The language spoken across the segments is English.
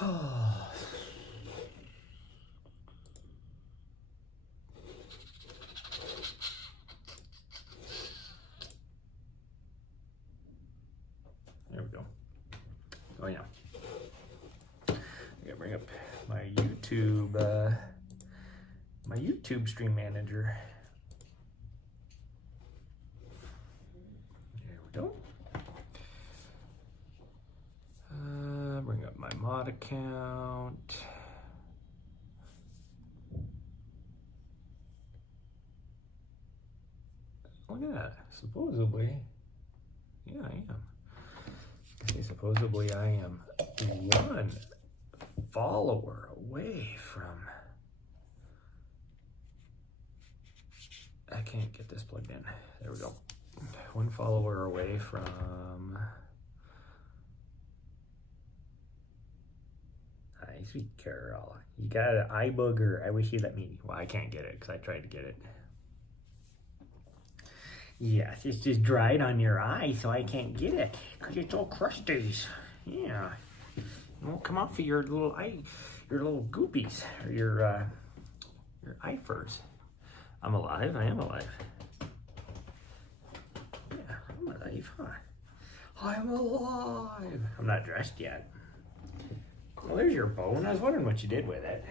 There we go. Oh yeah. I gotta bring up my YouTube stream manager. There we go. Bring up my mod account. Look at that. Supposedly, yeah, I am. Okay, supposedly I am 1 follower away from. I can't get this plugged in. There we go. 1 follower away from. Hi, sweet Carol. You got an eye booger. I wish you let me. Well, I can't get it because I tried to get it. Yes, it's just dried on your eye, so I can't get it because it's all crusties. Yeah, it won't come off of your little goopies or your eye furs. I'm alive. I am alive. Yeah, I'm alive, huh? I'm alive. I'm not dressed yet. Well, there's your bone. I was wondering what you did with it.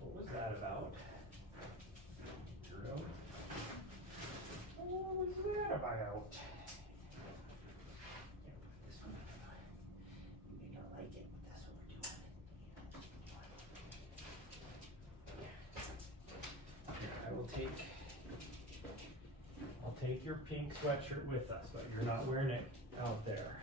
What was that about? Drew? What was that about? This one, you may not like it, but that's what we're doing. Here, I'll take your pink sweatshirt with us, but you're not wearing it out there.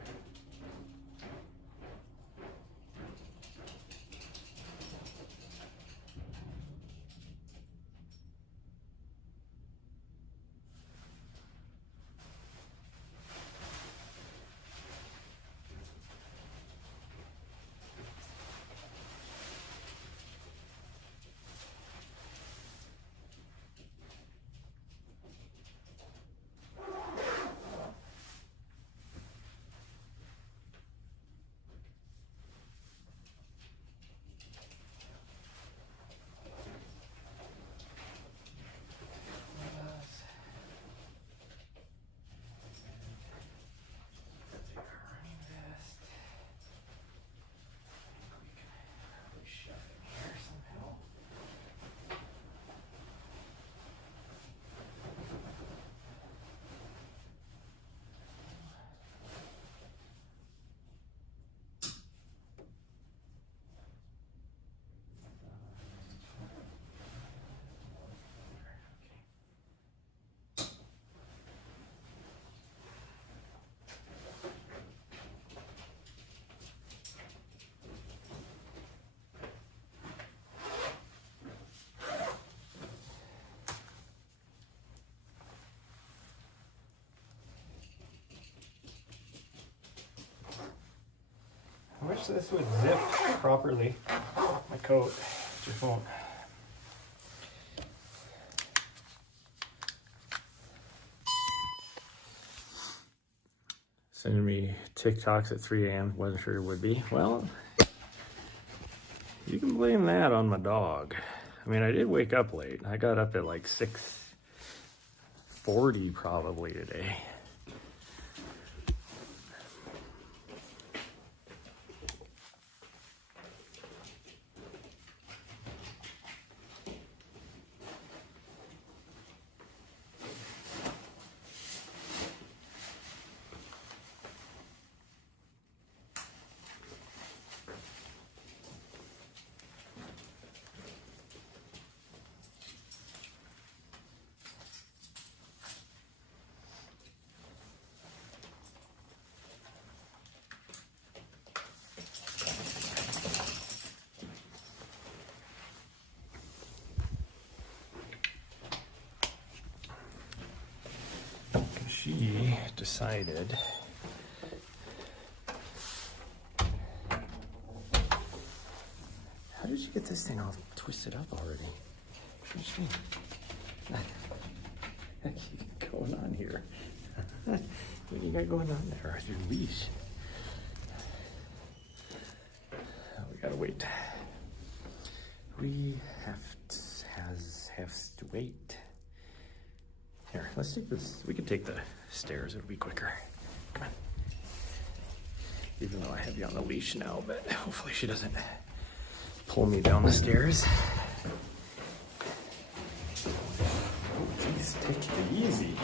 I wish this would zip properly, my coat, it just won't. Sending me TikToks at 3 a.m. Wasn't sure it would be. Well, you can blame that on my dog. I mean, I did wake up late. I got up at like 6:40 probably today. She decided how did you get this thing all twisted up already? What you got going on here? What do you got going on there with your leash? Oh, we gotta wait. We have to wait. Here, let's take this. We can take the stairs. It'll be quicker. Come on. Even though I have you on the leash now, but hopefully she doesn't pull me down the stairs. Oh, geez, take it easy.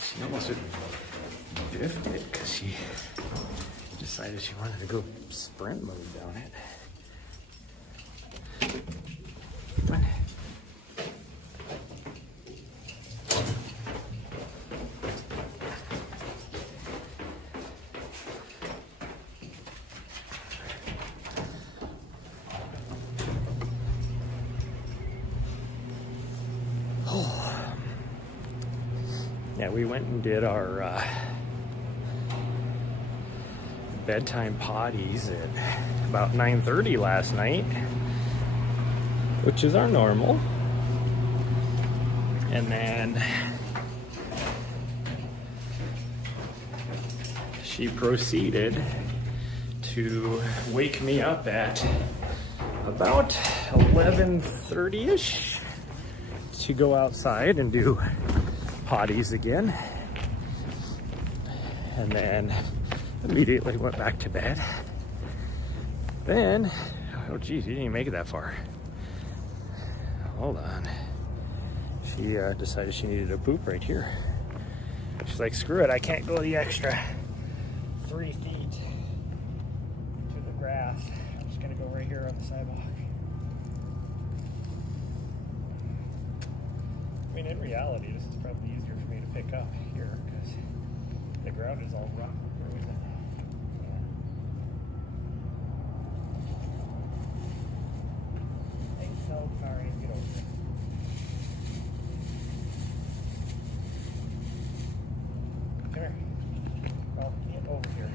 She almost biffed it because she decided she wanted to go sprint mode down it. Come on. Yeah, we went and did our bedtime potties at about 9:30 last night, which is our normal. And then she proceeded to wake me up at about 11:30ish to go outside and do potties again, and then immediately went back to bed. Then, oh geez, you didn't even make it that far. Hold on. She decided she needed a poop right here. She's like, screw it, I can't go the extra 3 feet to the grass. I'm just gonna go right here on the sidewalk. I mean, in reality, this is probably easier for me to pick up here because the ground is all rough. Where is it? Thanks, so sorry. Get over it. Come here. Well, get over here.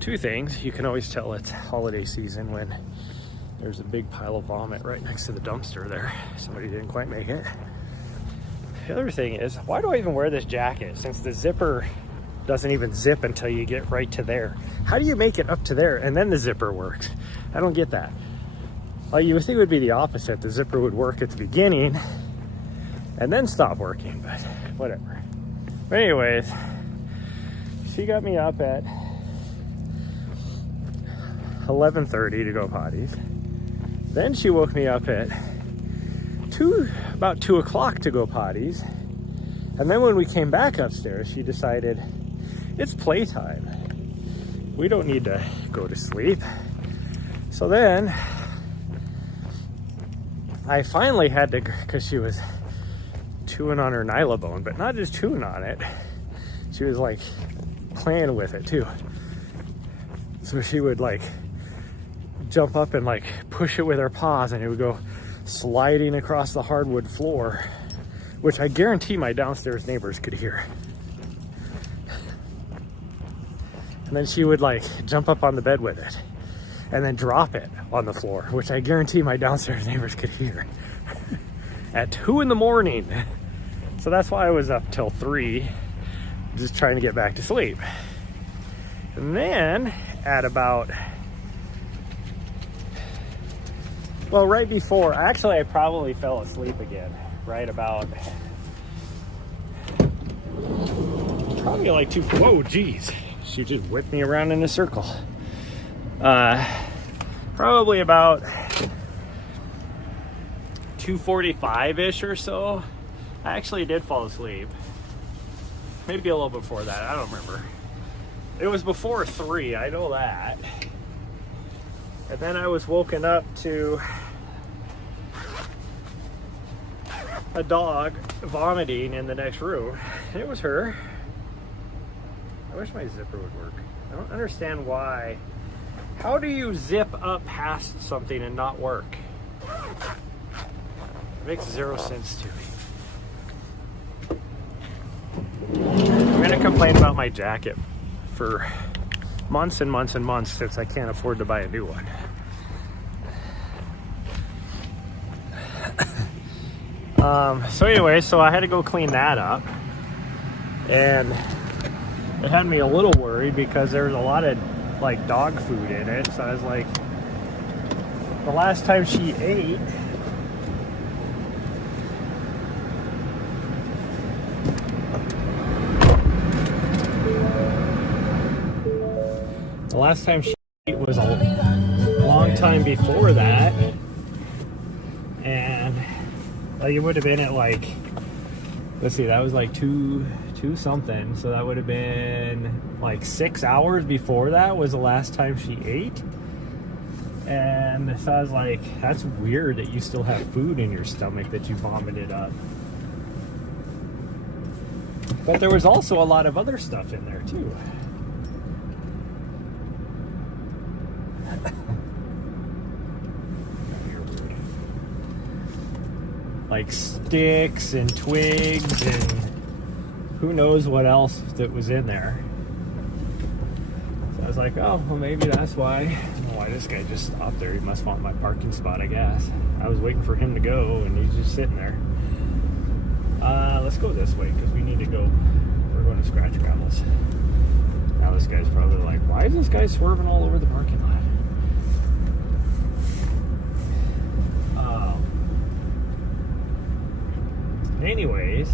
Two things. You can always tell it's holiday season when there's a big pile of vomit right next to the dumpster there. Somebody didn't quite make it. The other thing is, why do I even wear this jacket since the zipper doesn't even zip until you get right to there? How do you make it up to there and then the zipper works? I don't get that. Well, you would think it would be the opposite. The zipper would work at the beginning and then stop working, but whatever. But anyways, she got me up at 11:30 to go potties. Then she woke me up at about 2 o'clock to go potties. And then when we came back upstairs, she decided it's playtime. We don't need to go to sleep. So then I finally had to, because she was chewing on her nylabone, but not just chewing on it. She was like playing with it too. So she would like jump up and like push it with her paws, and it would go sliding across the hardwood floor, which I guarantee my downstairs neighbors could hear. And then she would like jump up on the bed with it and then drop it on the floor, which I guarantee my downstairs neighbors could hear at 2 in the morning. So that's why I was up till 3, just trying to get back to sleep. And then at about, well, right before, actually I probably fell asleep again, right about, probably like 2, whoa, geez. She just whipped me around in a circle. Probably about 2:45-ish or so. I actually did fall asleep. Maybe a little before that, I don't remember. It was before 3, I know that. And then I was woken up to a dog vomiting in the next room. It was her. I wish my zipper would work. I don't understand why. How do you zip up past something and not work? It makes 0 sense to me. I'm gonna complain about my jacket for months and months and months since I can't afford to buy a new one. So anyway, so I had to go clean that up, and it had me a little worried because there was a lot of like dog food in it. So I was like, the last time she ate, was a long time before that, and like it would have been at like, let's see, that was like two something, so that would have been like 6 hours before that was the last time she ate. And so I was like, that's weird that you still have food in your stomach that you vomited up. But there was also a lot of other stuff in there too. Like sticks and twigs and who knows what else that was in there. So I was like, oh, well, maybe that's why. I don't know why this guy just stopped there. He must want my parking spot, I guess. I was waiting for him to go, and he's just sitting there. Let's go this way, because we need to go. We're going to Scratchgravels. Now this guy's probably like, why is this guy swerving all over the parking lot? Anyways,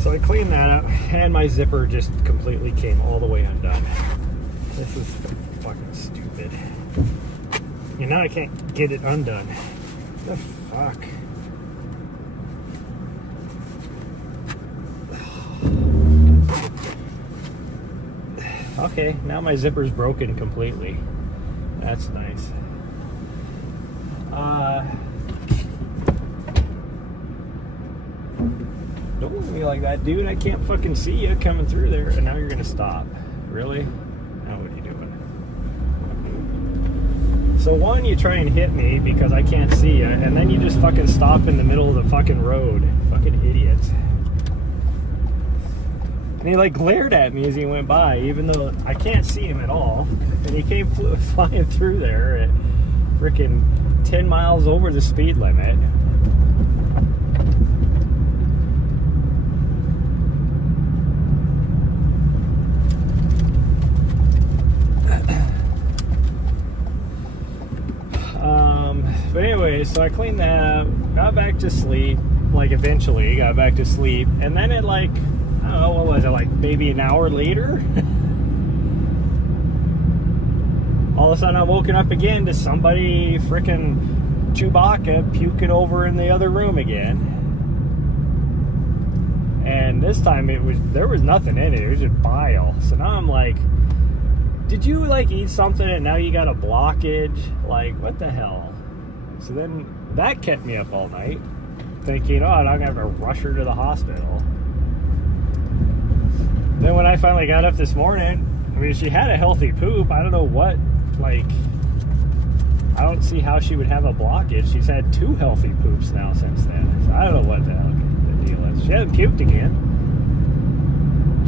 so I cleaned that up, and my zipper just completely came all the way undone. This is fucking stupid. And now I can't get it undone. What the fuck? Okay, now my zipper's broken completely. That's nice. Don't look at me like that, dude. I can't fucking see you coming through there, and now you're gonna stop. Really? Now what are you doing? So one, you try and hit me because I can't see you, and then you just fucking stop in the middle of the fucking road. Fucking idiot. And he like glared at me as he went by, even though I can't see him at all. And he came flying through there at freaking 10 miles over the speed limit. But anyway, so I cleaned that up, got back to sleep, like eventually got back to sleep, and then it like, I don't know, what was it, like maybe an hour later? All of a sudden I'm woken up again to somebody freaking Chewbacca puking over in the other room again. And this time there was nothing in it, it was just bile. So now I'm like, did you like eat something and now you got a blockage? Like, what the hell? So then that kept me up all night, thinking, oh, I'm gonna have to rush her to the hospital. Then when I finally got up this morning, I mean, she had a healthy poop. I don't know what, like, I don't see how she would have a blockage. She's had 2 healthy poops now since then. So I don't know what the hell the deal is. She hasn't puked again.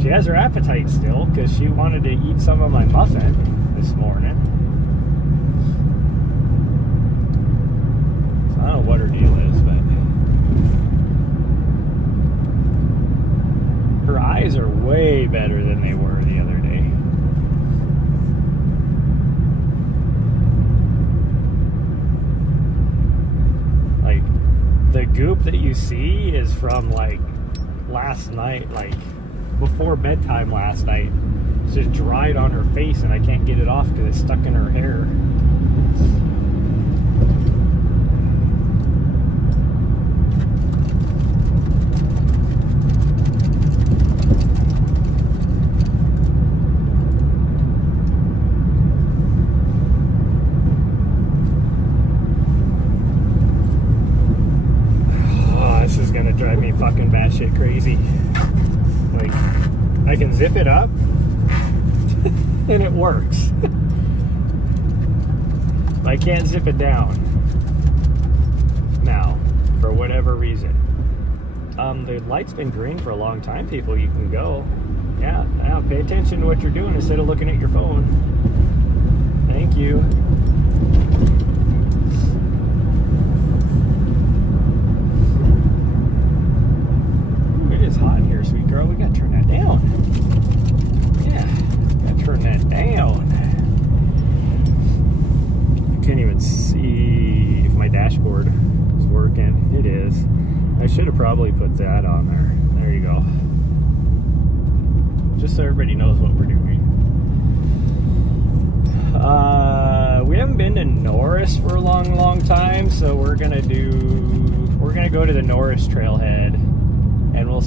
She has her appetite still because she wanted to eat some of my muffin this morning. So I don't know what her deal is, but her eyes are way better than they were the other day. Like, the goop that you see is from like last night, like before bedtime last night. It's just dried on her face and I can't get it off because it's stuck in her hair. Drive me fucking batshit crazy. Like, I can zip it up and it works. I can't zip it down now for whatever reason. The light's been green for a long time, people. You can go. Yeah, pay attention to what you're doing instead of looking at your phone. Thank you. Hot in here, sweet girl. We gotta turn that down. Yeah, gotta turn that down. I can't even see if my dashboard is working. It is. I should have probably put that on there. There you go. Just so everybody knows what we're doing. We haven't been to Norris for a long time, so we're gonna go to the Norris trailhead. And we'll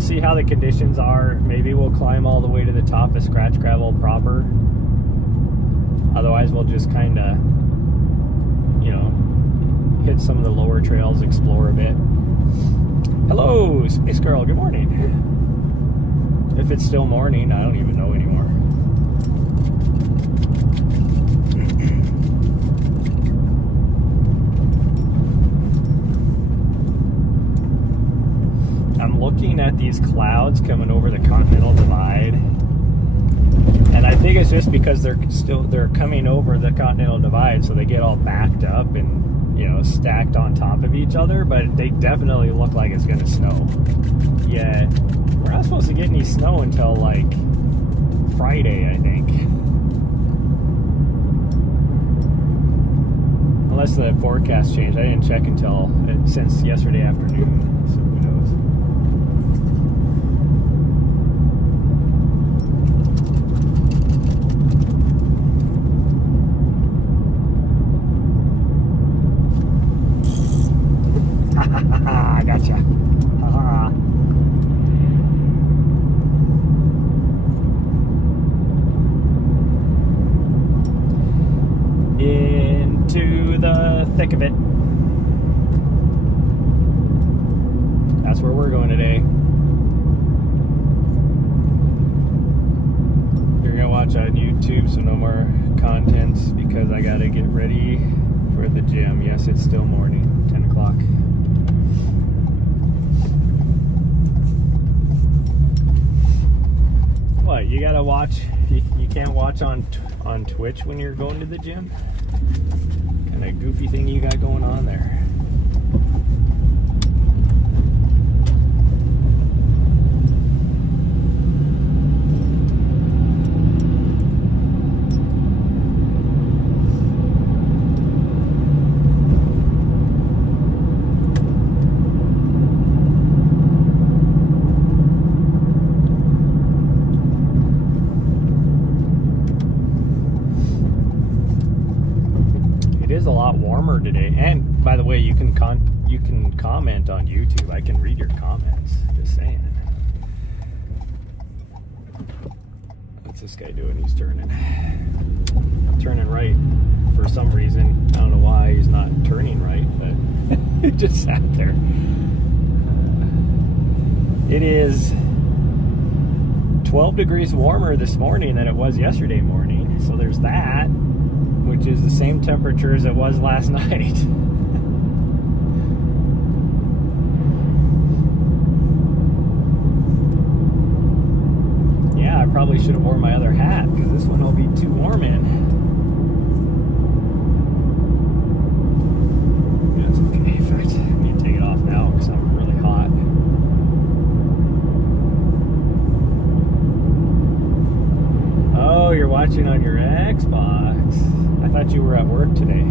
see how the conditions are. Maybe we'll climb all the way to the top of Scratchgravel proper. Otherwise, we'll just kind of, hit some of the lower trails, explore a bit. Hello, Space Girl. Good morning. If it's still morning, I don't even know anymore. I'm looking at these clouds coming over the Continental Divide, and I think it's just because they're coming over the Continental Divide, so they get all backed up and stacked on top of each other. But they definitely look like it's gonna snow. Yeah, we're not supposed to get any snow until like Friday, I think, unless the forecast changed. I didn't check since yesterday afternoon, so who knows. I gotcha. Into the thick of it. That's where we're going today. You're gonna watch on YouTube, so no more contents because I gotta get ready for the gym. Yes, it's still morning, 10 o'clock. What, you gotta watch? You can't watch on Twitch when you're going to the gym? Kind of goofy thing you got going on there. A lot warmer today, and by the way, you can comment on YouTube. I can read your comments. Just saying. What's this guy doing? He's turning right for some reason. I don't know why he's not turning right, but he just sat there. It is 12 degrees warmer this morning than it was yesterday morning. So there's that, which is the same temperature as it was last night. Yeah, I probably should have worn my other hat because this one will be too warm in. Yeah, it's okay. In fact, I need to take it off now because I'm really hot. Oh, you're watching on your Xbox. I thought you were at work today.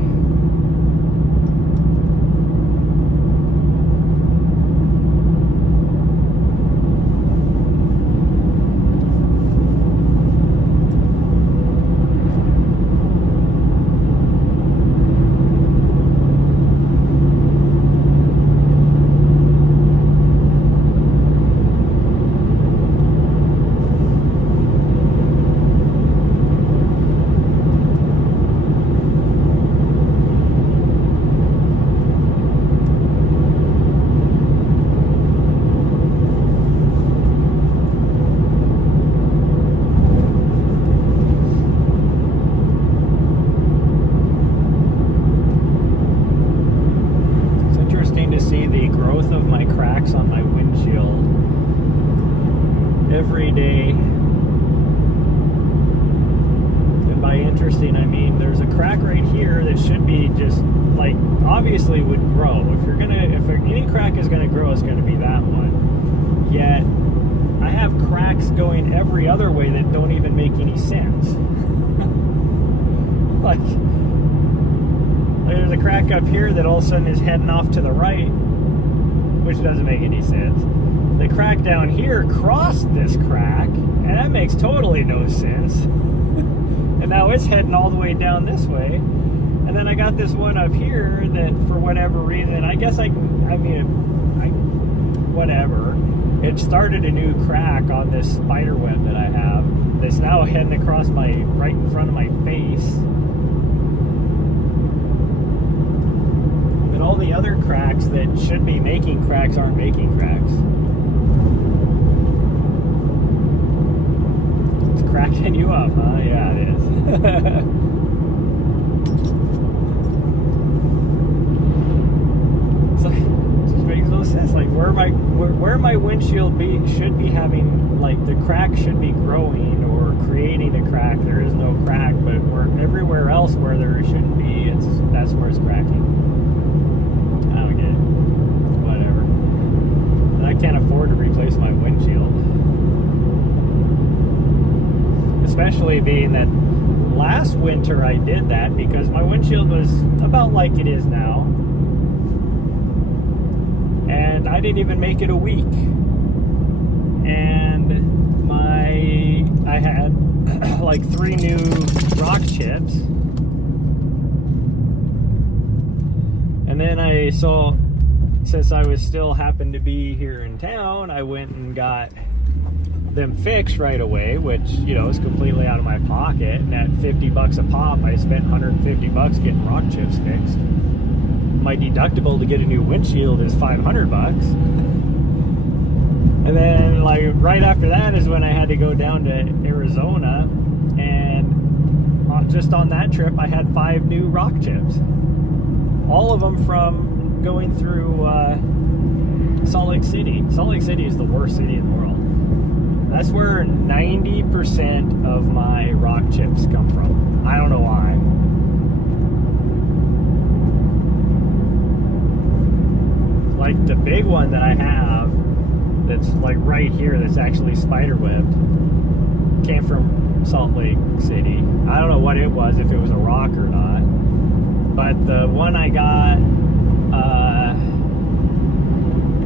See the growth of my cracks on my windshield every day. And by interesting, I mean there's a crack right here that should be just like obviously would grow. If any crack is gonna grow, it's gonna be that one. Yet I have cracks going every other way that don't even make any sense. Like there's a crack up here that all of a sudden is heading off to the right, which doesn't make any sense. The crack down here crossed this crack, and that makes totally no sense. And now it's heading all the way down this way. And then I got this one up here that for whatever reason, I guess whatever. It started a new crack on this spider web that I have that's now heading across right in front of my face. All the other cracks that should be making cracks aren't making cracks. It's cracking you up, huh? Yeah, it is. It's like, it just makes no sense. Like where my windshield should be having, like the crack should be growing or creating a crack. There is no crack, but everywhere else where there shouldn't be, that's where it's cracking. I can't afford to replace my windshield. Especially being that last winter I did that because my windshield was about like it is now. And I didn't even make it a week. And I had like 3 new rock chips. And then since I was still happened to be here in town, I went and got them fixed right away, which, is completely out of my pocket. And at $50 a pop, I spent $150 getting rock chips fixed. My deductible to get a new windshield is $500. And then, right after that is when I had to go down to Arizona. And just on that trip, I had 5 new rock chips. All of them from going through Salt Lake City. Salt Lake City is the worst city in the world. That's where 90% of my rock chips come from. I don't know why. Like the big one that I have that's like right here that's actually spiderwebbed came from Salt Lake City. I don't know what it was, if it was a rock or not. But the one I got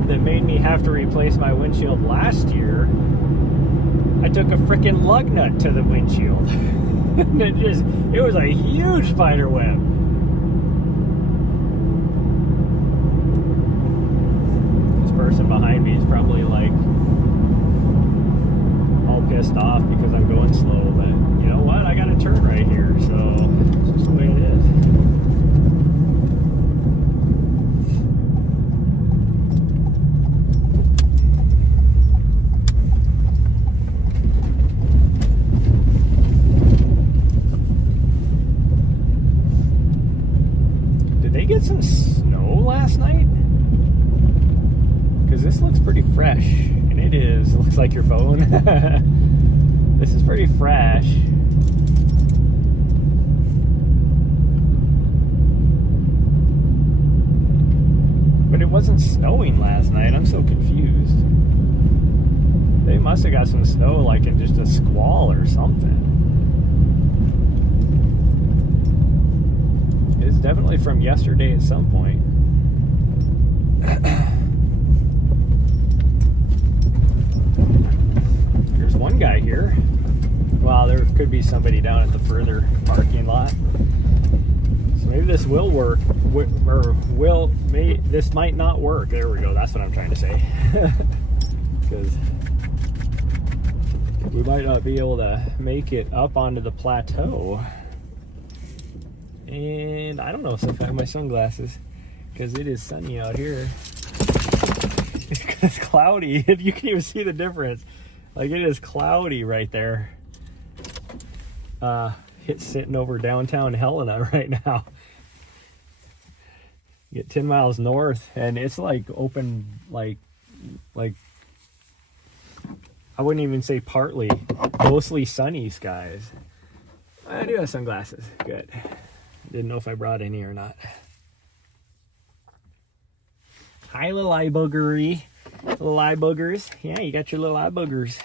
that made me have to replace my windshield last year, I took a freaking lug nut to the windshield. It was a huge spider web. This person behind me is probably like all pissed off because I'm going slow, but you know what? I got to turn right here, so it's just the way it is. fresh, and it is. It looks like your phone. This is pretty fresh. But it wasn't snowing last night. I'm so confused. They must have got some snow like in just a squall or something. It's definitely from yesterday at some point. There's one guy here. Well, there could be somebody down at the further parking lot. So maybe this will work, this might not work. There we go, that's what I'm trying to say. Because we might not be able to make it up onto the plateau. And I don't know if I have my sunglasses, because it is sunny out here. It's cloudy. You can even see the difference. Like, it is cloudy right there. It's sitting over downtown Helena right now. Get 10 miles north, and it's like open, like I wouldn't even say partly, mostly sunny skies. I do have sunglasses. Good. Didn't know if I brought any or not. Hi, little eye boogery. Little eye boogers. Yeah, you got your little eye boogers.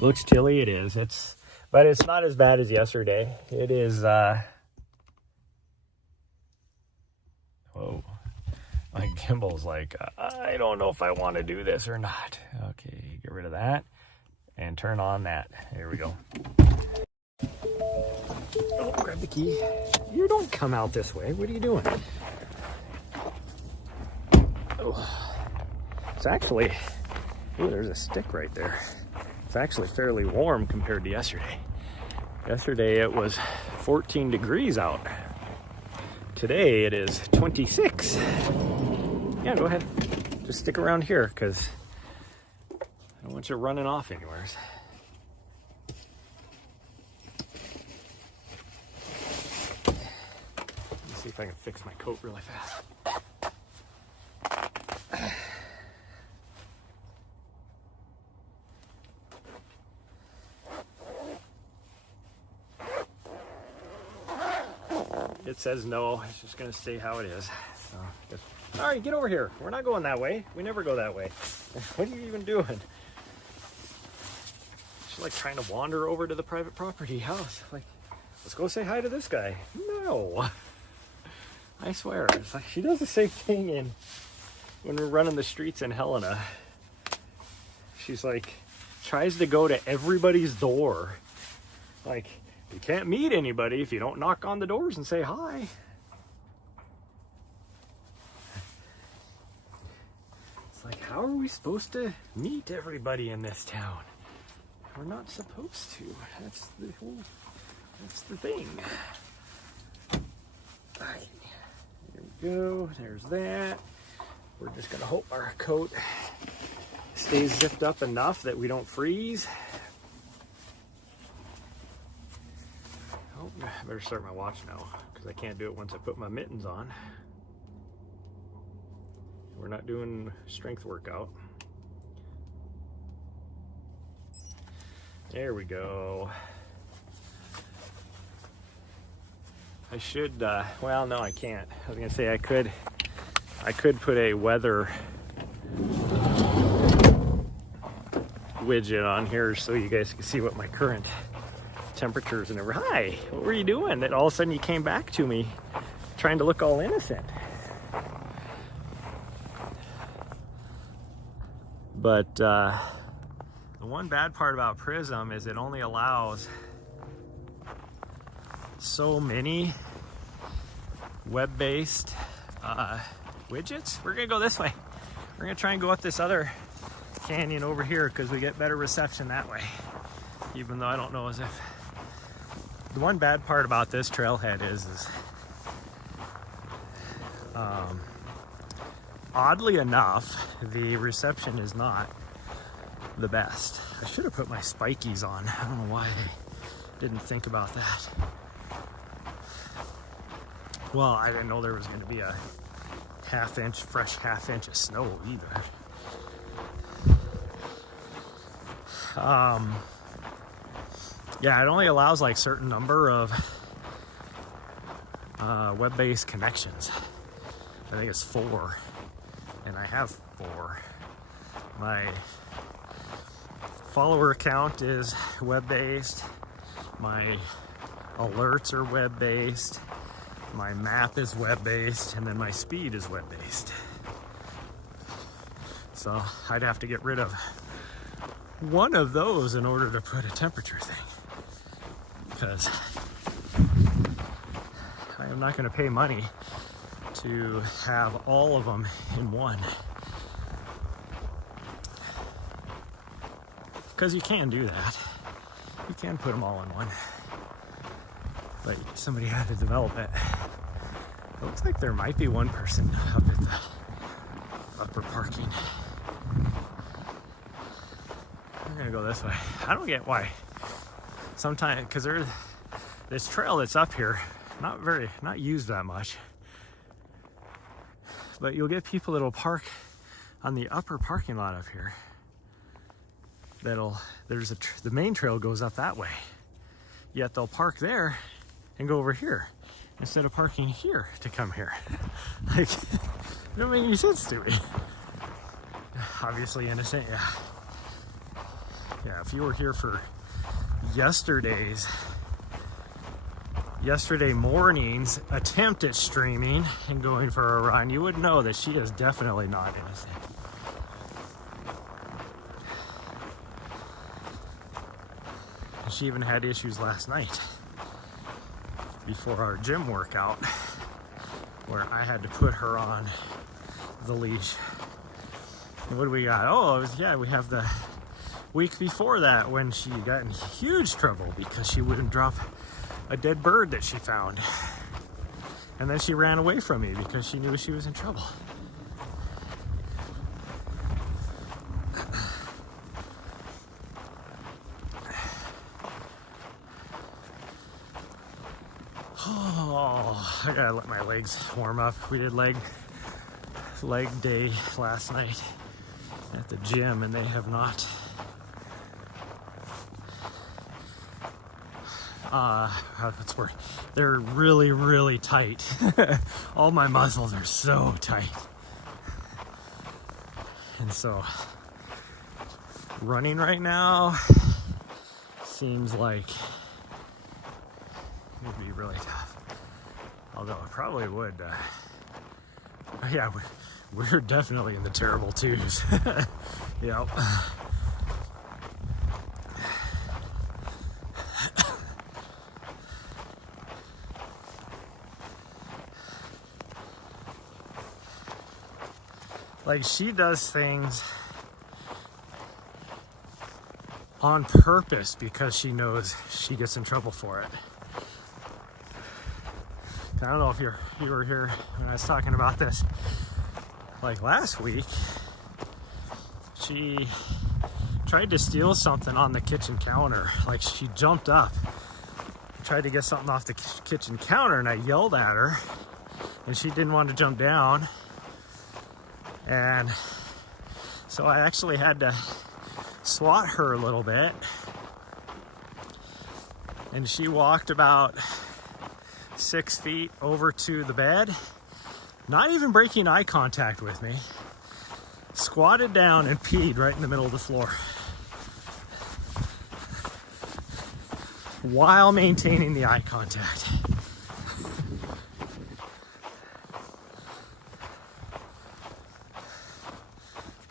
Looks chilly, it is. But it's not as bad as yesterday. It is, whoa. My gimbal's like, I don't know if I want to do this or not. Okay, get rid of that and turn on that. Here we go. Oh, grab the key. You don't come out this way. What are you doing? Oh. It's actually, ooh, there's a stick right there. It's actually fairly warm compared to yesterday. Yesterday it was 14 degrees out. Today it is 26. Yeah, go ahead. Just stick around here, because I don't want you running off anywhere. Let's see if I can fix my coat really fast. It says no, it's just gonna stay how it is. So all right, get over here. We're not going that way. We never go that way. What are you even doing? She's like trying to wander over to the private property house. Like, let's go say hi to this guy. No. I swear. It's like she does the same thing when we're running the streets in Helena. She's like, tries to go to everybody's door. Like, you can't meet anybody if you don't knock on the doors and say hi. It's like, how are we supposed to meet everybody in this town? We're not supposed to. That's the thing. All right, there we go. There's that. We're just gonna hope our coat stays zipped up enough that we don't freeze. Oh, I better start my watch now, because I can't do it once I put my mittens on. We're not doing strength workout. There we go. I should, well, no, I can't. I was gonna say I could put a weather widget on here so you guys can see what my current temperatures and everything. Hi, what were you doing that all of a sudden you came back to me trying to look all innocent? But the one bad part about Prism is it only allows so many web-based widgets. We're gonna go this way. We're gonna try and go up this other canyon over here because we get better reception that way, even though I don't know as if the one bad part about this trailhead is oddly enough, the reception is not the best. I should have put my spikies on. I don't know why I didn't think about that. Well, I didn't know there was going to be a fresh half inch of snow either. Yeah, it only allows like certain number of web-based connections. I think it's 4, and I have 4. My follower count is web-based. My alerts are web-based. My map is web-based, and then my speed is web-based. So I'd have to get rid of one of those in order to put a temperature thing, because I am not going to pay money to have all of them in one, because you can do that. You can put them all in one, but somebody had to develop it. It looks like there might be one person up at the upper parking. I'm gonna go this way. I don't get why sometimes, because there's this trail that's up here, not used that much, but you'll get people that'll park on the upper parking lot up here. The main trail goes up that way, yet they'll park there and go over here instead of parking here to come here. Like, it don't make any sense to me. Obviously innocent, yeah. Yeah, if you were here for yesterday morning's attempt at streaming and going for a run, you would know that she is definitely not innocent. She even had issues last night before our gym workout, where I had to put her on the leash. And what do we got? Oh, we have the week before that when she got in huge trouble because she wouldn't drop a dead bird that she found. And then she ran away from me because she knew she was in trouble. Oh, I gotta let my legs warm up. We did leg day last night at the gym, and they have not they're really, really tight. All my muscles are so tight. And so running right now seems like it would be really tough. Although it probably would, yeah, we're definitely in the terrible twos. Yep. Like, she does things on purpose because she knows she gets in trouble for it. I don't know if you were here when I was talking about this. Like last week, she tried to steal something on the kitchen counter. Like, she jumped up, tried to get something off the kitchen counter, and I yelled at her, and she didn't want to jump down. And so I actually had to swat her a little bit, and she walked about 6 feet over to the bed, not even breaking eye contact with me, squatted down and peed right in the middle of the floor while maintaining the eye contact.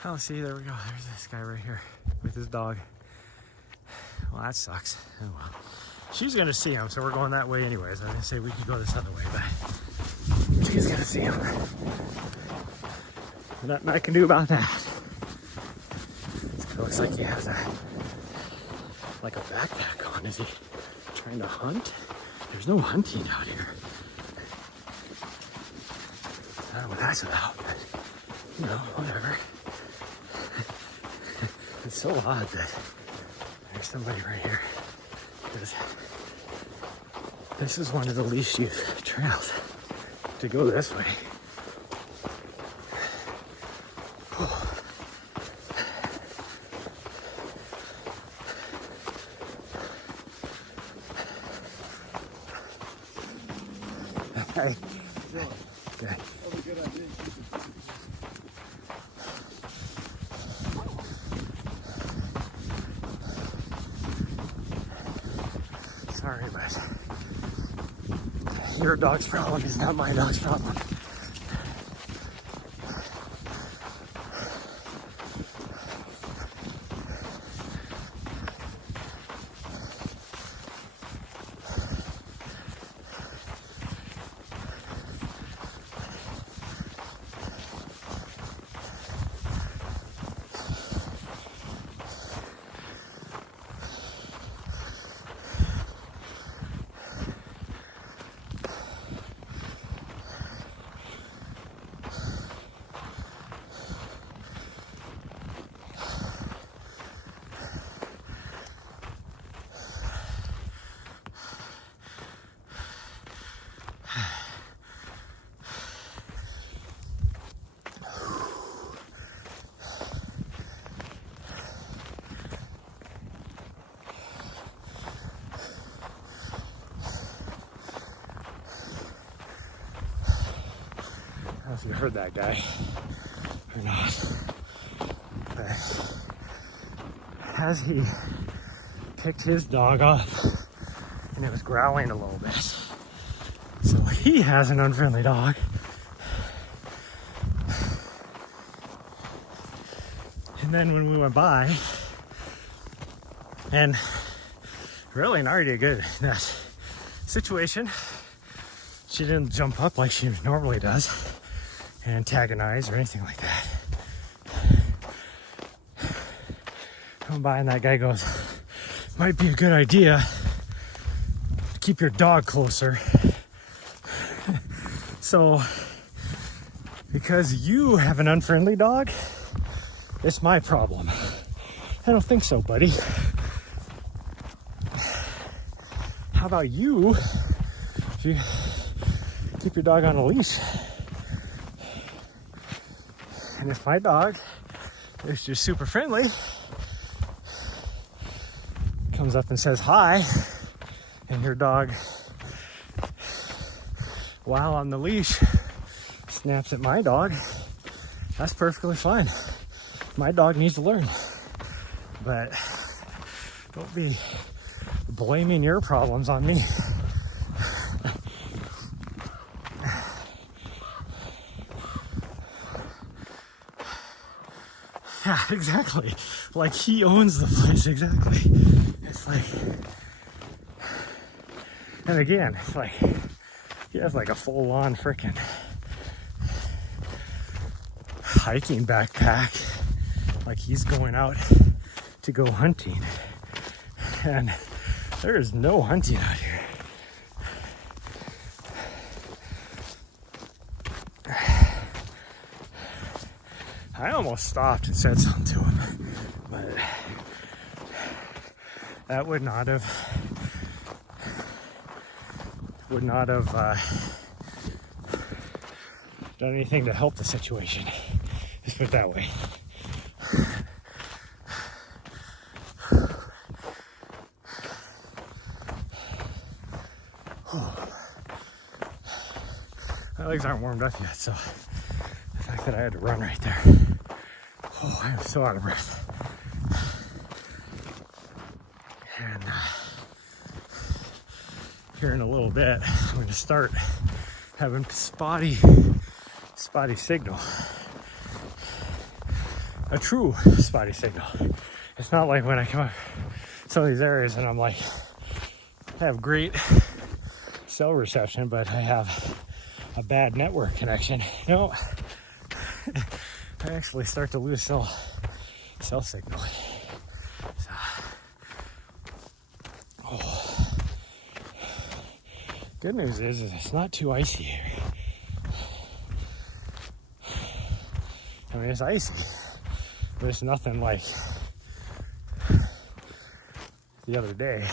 Oh, see, there we go. There's this guy right here with his dog. Well, that sucks. Oh, well. She's gonna see him, so we're going that way anyways. I was gonna say we could go this other way, but she's gonna see him. Nothing I can do about that. It looks like he has like a backpack on. Is he trying to hunt? There's no hunting out here. I don't know what that's about, but you know, whatever. It's so odd that there's somebody right here, because this is one of the least used trails to go this way. Okay. Good. Sorry, but your dog's problem is not my dog's problem. I don't know if you heard that guy or not, but as he picked his dog up, and it was growling a little bit, so he has an unfriendly dog. And then when we went by, and really Nari did good in that situation. She didn't jump up like she normally does and antagonize or anything like that. Come by and that guy goes, might be a good idea to keep your dog closer. So, because you have an unfriendly dog, it's my problem. I don't think so, buddy. How about you, if you keep your dog on a leash? And if my dog is just super friendly, comes up and says hi, and your dog, while on the leash, snaps at my dog, that's perfectly fine. My dog needs to learn. But don't be blaming your problems on me. Yeah, exactly. Like he owns the place, exactly. It's like, and again, it's like, he has like a full-on frickin' hiking backpack. Like he's going out to go hunting. And there is no hunting out here. I almost stopped and said something to him, but that would not have done anything to help the situation. Let's put it that way. My legs aren't warmed up yet, so the fact that I had to run right there. Oh, I am so out of breath. And here in a little bit, I'm going to start having spotty signal. A true spotty signal. It's not like when I come up some of these areas and I'm like, I have great cell reception, but I have a bad network connection. No, I actually start to lose cell signal. So, oh. Good news is it's not too icy here. I mean, it's icy, but it's nothing like the other day.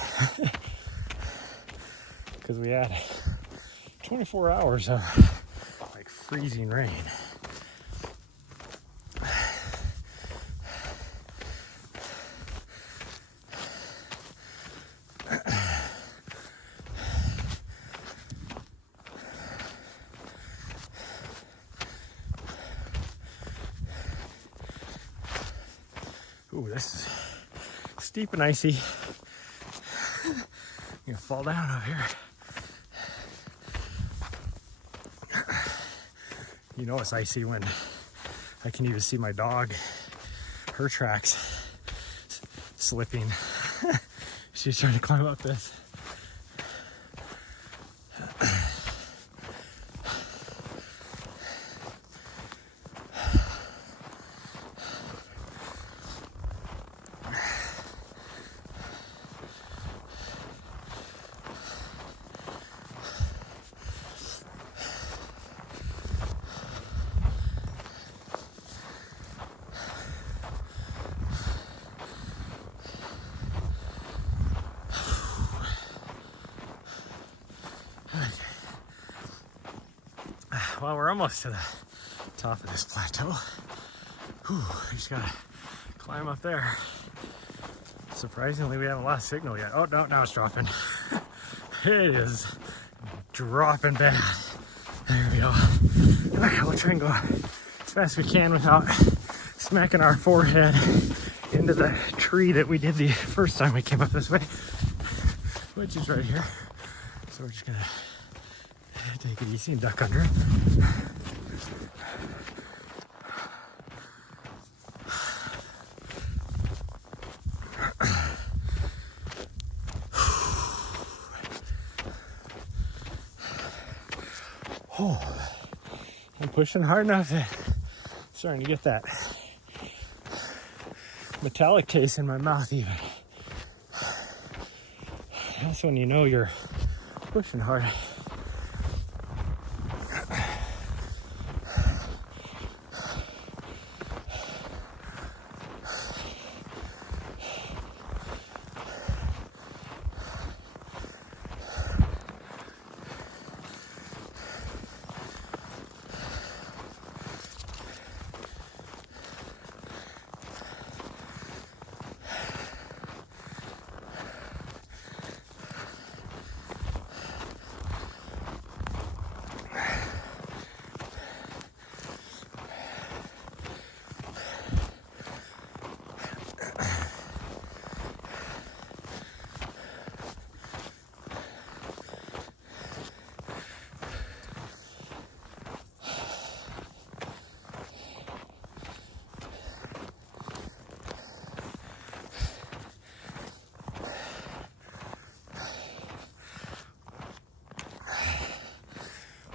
Because we had 24 hours of like freezing rain. Ooh, this is steep and icy. I'm gonna fall down over here. You know it's icy when I can even see my dog, her tracks slipping. She's trying to climb up this. Well, we're almost to the top of this plateau. Whew, we just gotta climb up there. Surprisingly, we haven't lost signal yet. Oh, no, now it's dropping. It is dropping bad. There we go. Okay, we'll try and go as fast as we can without smacking our forehead into the tree that we did the first time we came up this way, which is right here. So we're just gonna take it easy and duck under it. Oh, I'm pushing hard enough that I'm starting to get that metallic taste in my mouth even. That's when you know you're pushing hard.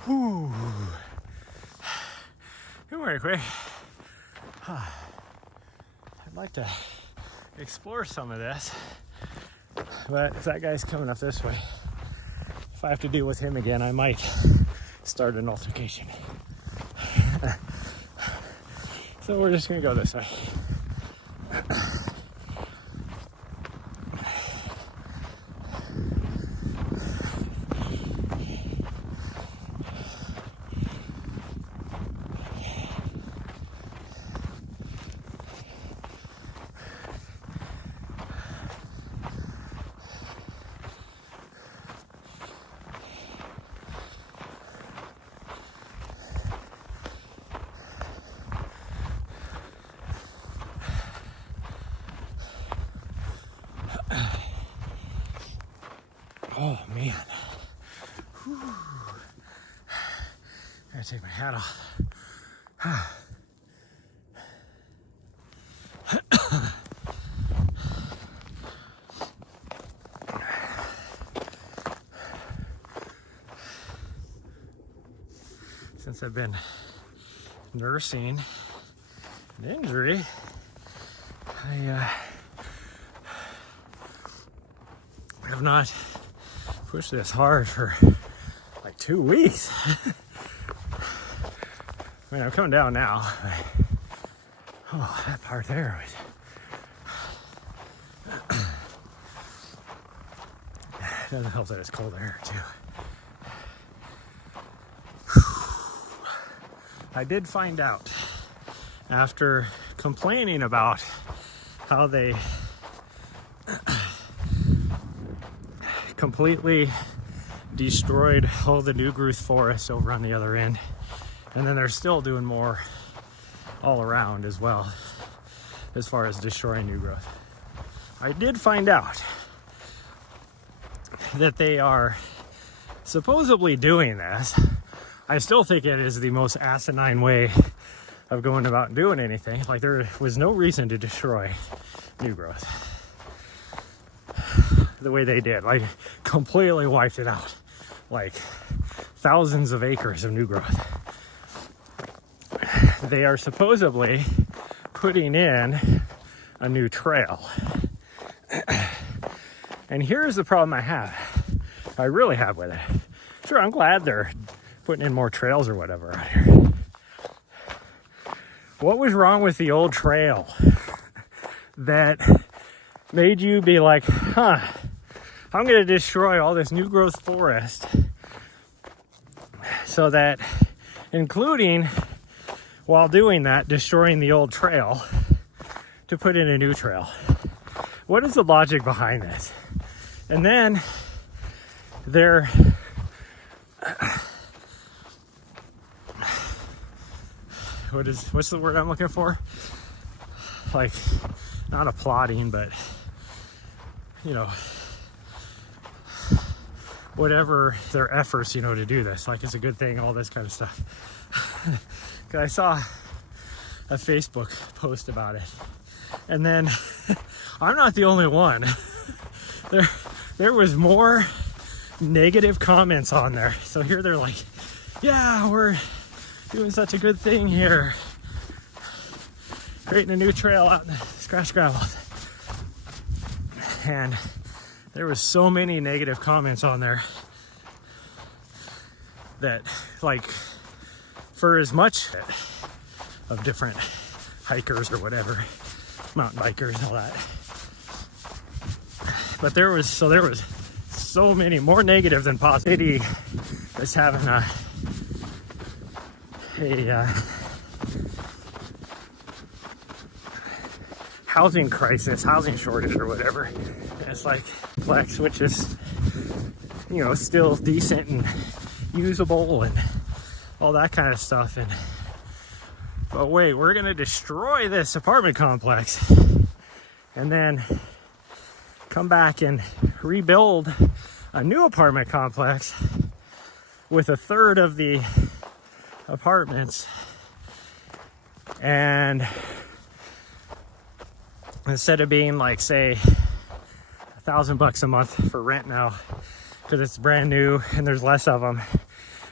Whew. Good morning, quick. I'd like to explore some of this, but if that guy's coming up this way, if I have to deal with him again, I might start an altercation. So we're just gonna go this way. Oh man. Whew. I gotta take my hat off. Since I've been nursing an injury, I have not pushed this hard for like 2 weeks. I mean, I'm coming down now. Oh, that part there was... It doesn't help that it's cold air too. I did find out after complaining about how they completely destroyed all the new growth forest over on the other end, and then they're still doing more all around as well, as far as destroying new growth. I did find out that they are supposedly doing this. I still think it is the most asinine way of going about doing anything. Like, there was no reason to destroy new growth the way they did. Like, completely wiped it out. Like, thousands of acres of new growth. They are supposedly putting in a new trail. And here's the problem I really have with it. Sure, I'm glad they're putting in more trails or whatever out here. What was wrong with the old trail that made you be like, I'm going to destroy all this new growth forest so that, including, while doing that, destroying the old trail to put in a new trail? What is the logic behind this? And then they're what's the word I'm looking for? Like, not applauding, but you know, whatever their efforts, you know, to do this. Like, it's a good thing, all this kind of stuff. 'Cause I saw a Facebook post about it, and then I'm not the only one. There was more negative comments on there. So here they're like, yeah, we're doing such a good thing here, creating a new trail out in the Scratchgravel. And there was so many negative comments on there that, like, for as much of different hikers or whatever, mountain bikers and all that, but there was so many more negative than positive. City is having a housing crisis, housing shortage or whatever. And it's like, Flex, which is, you know, still decent and usable and all that kind of stuff. But wait, we're gonna destroy this apartment complex and then come back and rebuild a new apartment complex with a third of the apartments, and instead of being like, say, $1,000 a month for rent now because it's brand new and there's less of them,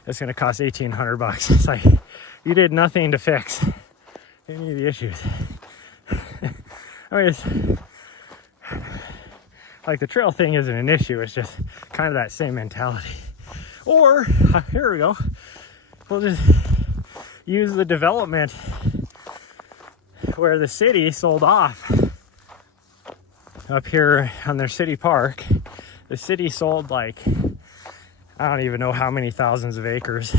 it's going to cost $1,800. It's like, you did nothing to fix any of the issues. I mean, it's like, the trail thing isn't an issue, it's just kind of that same mentality. Or, here we go, we'll just use the development where the city sold off up here on their city park. The city sold, like, I don't even know how many thousands of acres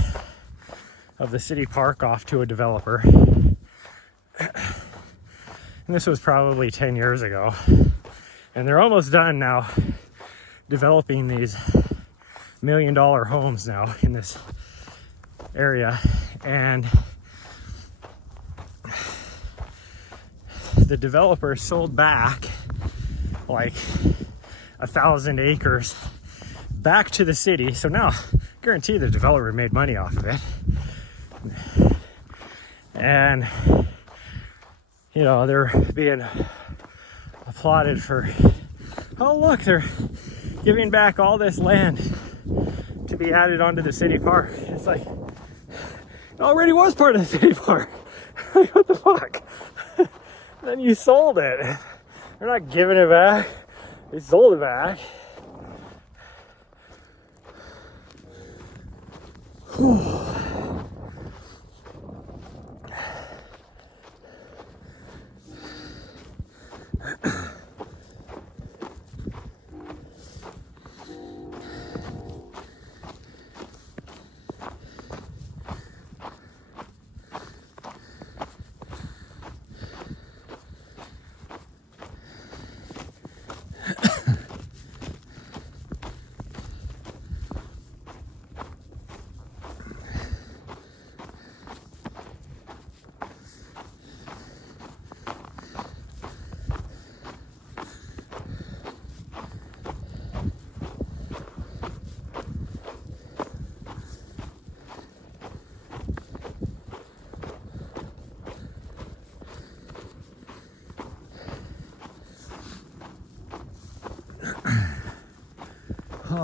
of the city park off to a developer. And this was probably 10 years ago. And they're almost done now developing these $1 million homes now in this area. And the developer sold back like 1,000 acres back to the city. So now, guarantee the developer made money off of it. And, you know, they're being applauded for, oh look, they're giving back all this land to be added onto the city park. It's like, it already was part of the city park. What the fuck? Then you sold it. They're not giving it back. They sold it back. Whew.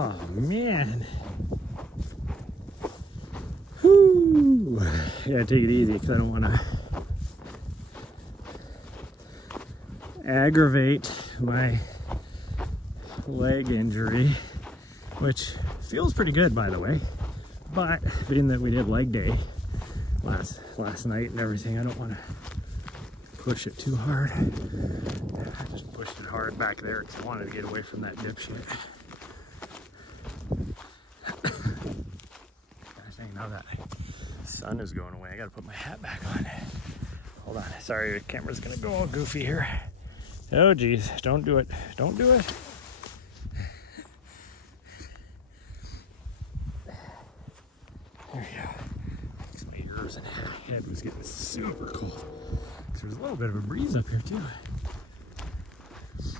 Oh man. Whoo. Yeah, take it easy because I don't want to aggravate my leg injury, which feels pretty good, by the way. But being that we did leg day last night and everything, I don't want to push it too hard. I just pushed it hard back there because I wanted to get away from that dipshit. Gosh dang, now that sun is going away, I gotta put my hat back on. Hold on, sorry, the camera's gonna go all goofy here. Oh geez, don't do it, don't do it. There we go. Makes my ears and head was getting super cold. There's a little bit of a breeze up here too. It's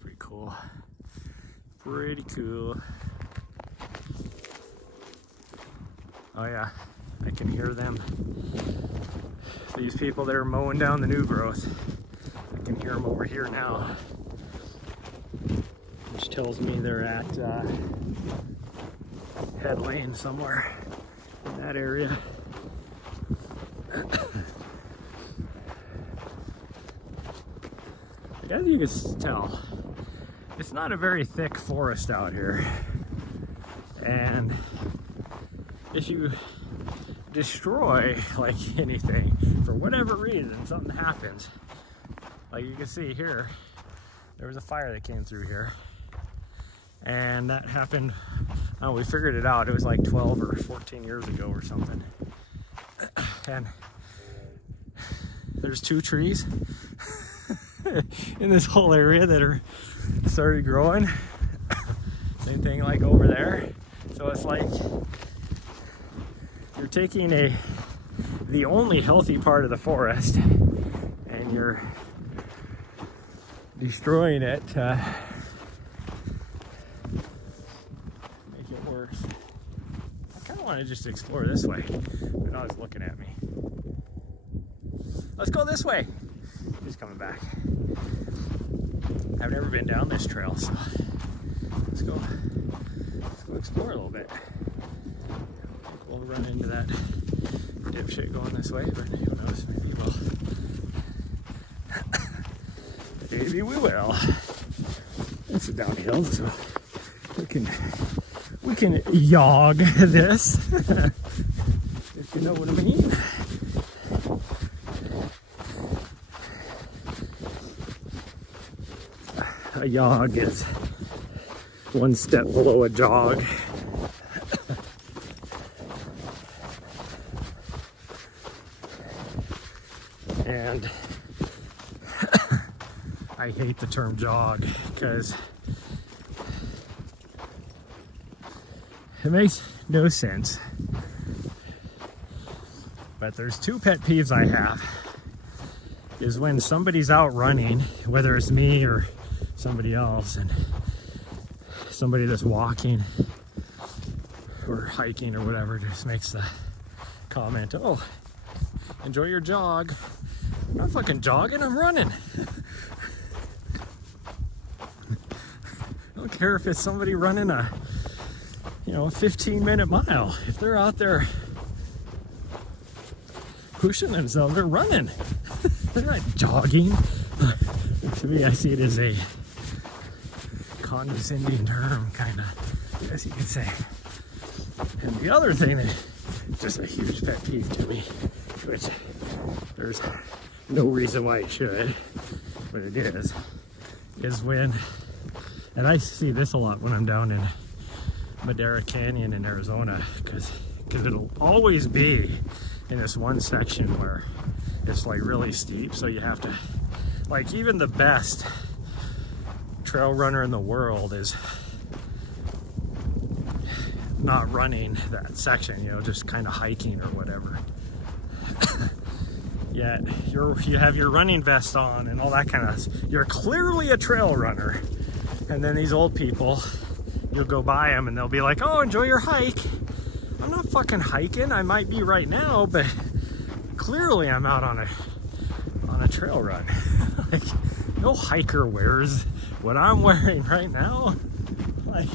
pretty cool. Pretty cool. Oh yeah, I can hear them. These people that are mowing down the new growth. I can hear them over here now. Which tells me they're at Head Lane somewhere in that area. As you can tell, it's not a very thick forest out here, and if you destroy like anything for whatever reason, something happens. Like you can see here, there was a fire that came through here, and that happened, oh, we figured it out, it was like 12 or 14 years ago or something. And there's 2 trees in this whole area that are started growing. Same thing like over there. So it's like you're taking the only healthy part of the forest and you're destroying it to make it worse. I kind of want to just explore this way, but now it's looking at me. Let's go this way. He's coming back. I've never been down this trail, so let's go explore a little bit. We'll run into that dipshit going this way, but who knows, maybe we'll. Maybe we will. It's a downhill, so we can jog this, if you know what I mean. A jog is one step below a jog. And I hate the term jog because it makes no sense. But there's 2 pet peeves I have. Is when somebody's out running, whether it's me or somebody else, and somebody that's walking or hiking or whatever just makes the comment, oh, enjoy your jog. I'm not fucking jogging, I'm running. I don't care if it's somebody running a 15-minute mile. If they're out there pushing themselves, they're running. They're not jogging. To me, I see it as a condescending term, kind of, I guess you could say. And the other thing that is just a huge pet peeve to me, which there's no reason why it should, but it is when, and I see this a lot when I'm down in Madera Canyon in Arizona, because it'll always be in this one section where it's like really steep, so you have to, like, even the best trail runner in the world is not running that section, just kind of hiking or whatever. Yet you have your running vest on and all that kind of, you're clearly a trail runner. And then these old people, you'll go by them and they'll be like, oh, enjoy your hike. I'm not fucking hiking. I might be right now, but clearly I'm out on a trail run. Like, no hiker wears what I'm wearing right now. Like,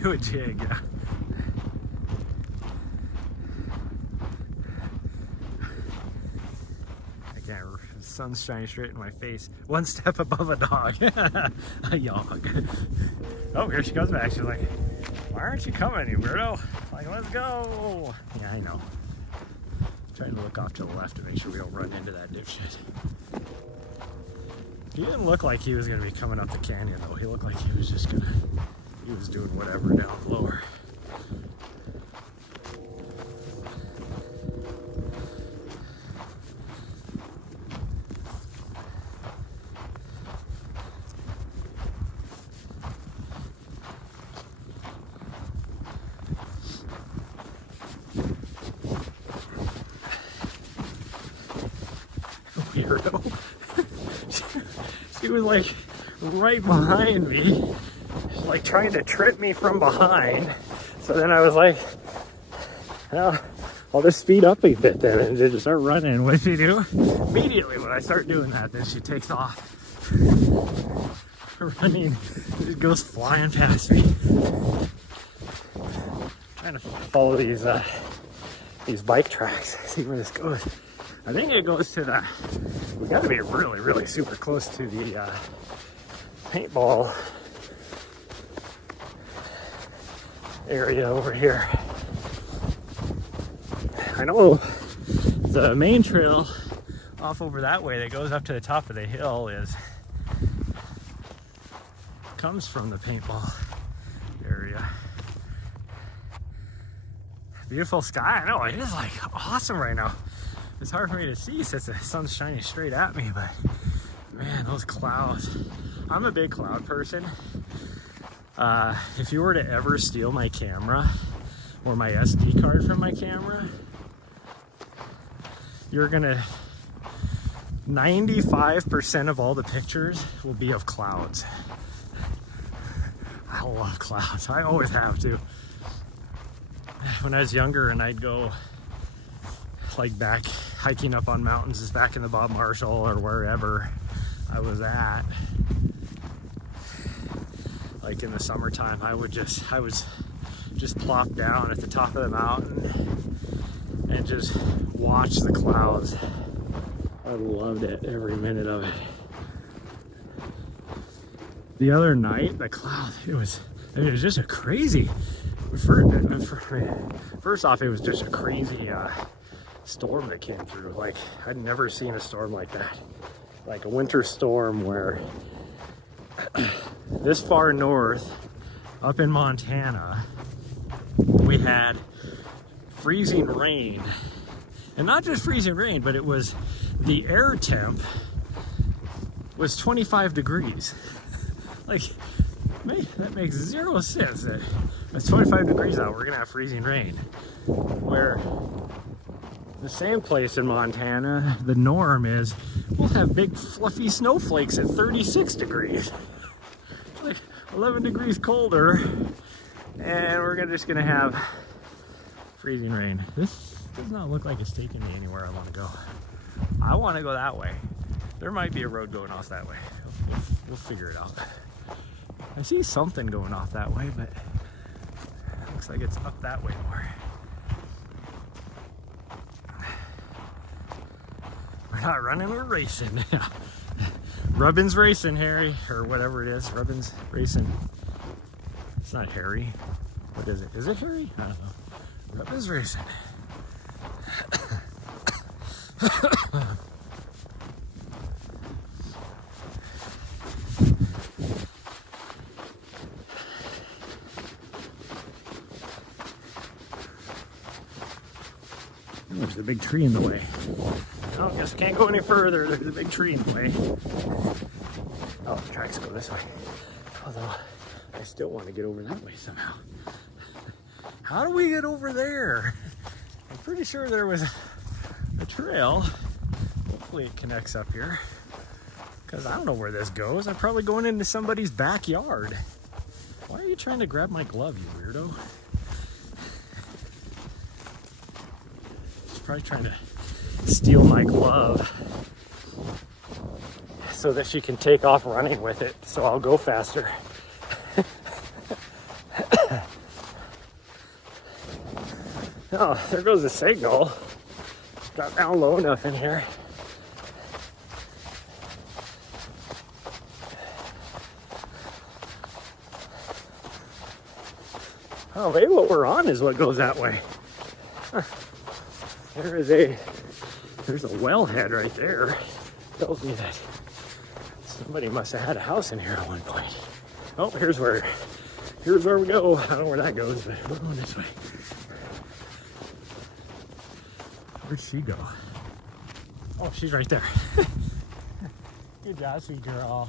do a jig, yeah. I can't. The sun's shining straight in my face. One step above a dog. A yog. Oh, here she comes back. She's like, why aren't you coming, you weirdo? Like, let's go. Yeah, I know. Trying to look off to the left to make sure we don't run into that dipshit. He didn't look like he was going to be coming up the canyon, though. He looked like he was just going to, he was doing whatever down lower. Weirdo. She was like right behind me, like trying to trip me from behind. So then I was like, well, I'll just speed up a bit then and just start running. What did she do? Immediately when I start doing that, then she takes off. Running, it goes flying past me. Trying to follow these bike tracks, see where this goes. I think it goes to the, we gotta be really, really super close to the paintball area over here. I know the main trail off over that way that goes up to the top of the hill comes from the paintball area. Beautiful sky. I know it is like awesome right now. It's hard for me to see since the sun's shining straight at me, but man, those clouds. I'm a big cloud person. If you were to ever steal my camera or my SD card from my camera, you're gonna, 95% of all the pictures will be of clouds. I love clouds. I always have to. When I was younger and I'd go like back hiking up on mountains, just back in the Bob Marshall or wherever I was at, like in the summertime, I was just plop down at the top of the mountain and just watch the clouds. I loved it, every minute of it. The other night, the clouds, it was just a crazy, first off, it was just a crazy storm that came through. Like, I'd never seen a storm like that. Like a winter storm where this far north, up in Montana, we had freezing rain. And not just freezing rain, but it was, the air temp was 25 degrees. Like, that makes zero sense that it's 25 degrees out, we're gonna have freezing rain. Where the same place in Montana, the norm is we'll have big fluffy snowflakes at 36 degrees. It's like 11 degrees colder, and we're just gonna have freezing rain. This does not look like it's taking me anywhere I want to go. I want to go that way. There might be a road going off that way. We'll figure it out. I see something going off that way, but it looks like it's up that way more. We're not running, we're racing. Rubbin's racing, Harry, or whatever it is. Rubbin's racing. It's not Harry. What is it? Is it Harry? I don't know. Rubbin's racing. There's a big tree in the way. Oh, guess can't go any further. There's a big tree in the way. Oh, the tracks go this way. Although, I still want to get over that way somehow. How do we get over there? I'm pretty sure there was a trail. Hopefully it connects up here. Because I don't know where this goes. I'm probably going into somebody's backyard. Why are you trying to grab my glove, you weirdo? probably trying to steal my glove so that she can take off running with it, so I'll go faster. Oh, there goes the signal. Got down low enough in here. Oh, maybe what we're on is what goes that way. Huh. There's a wellhead right there. Tells me that somebody must have had a house in here at one point. Oh, here's where we go. I don't know where that goes, but we're going this way. Where'd she go? Oh, she's right there. Good job, sweet girl.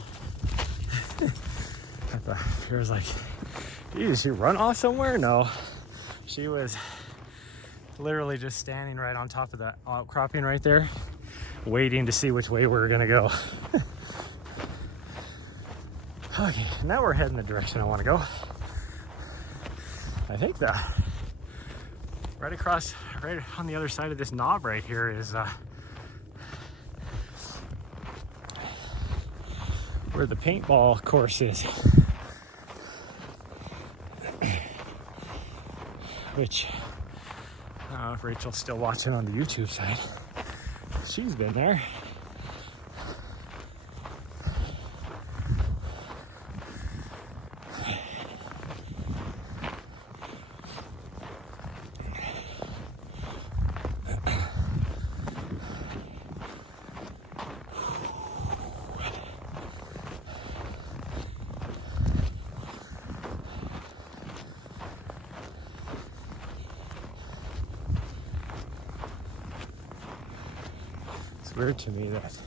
I thought she was like, did she run off somewhere? No. She was literally just standing right on top of that outcropping right there, waiting to see which way we were gonna go. Okay, now we're heading the direction I want to go. I think that right across, right on the other side of this knob right here is where the paintball course is. Which, I don't know if Rachel's still watching on the YouTube side. She's been there. It's weird to me that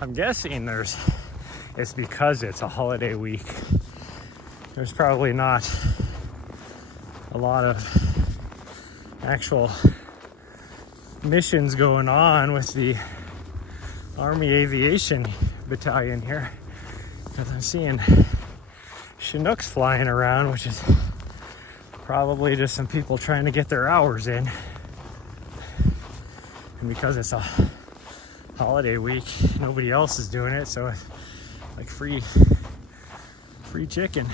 I'm guessing it's because it's a holiday week. There's probably not a lot of actual missions going on with the Army Aviation Battalion here, because I'm seeing Chinooks flying around, which is probably just some people trying to get their hours in. And because it's a holiday week, nobody else is doing it, so it's like free chicken.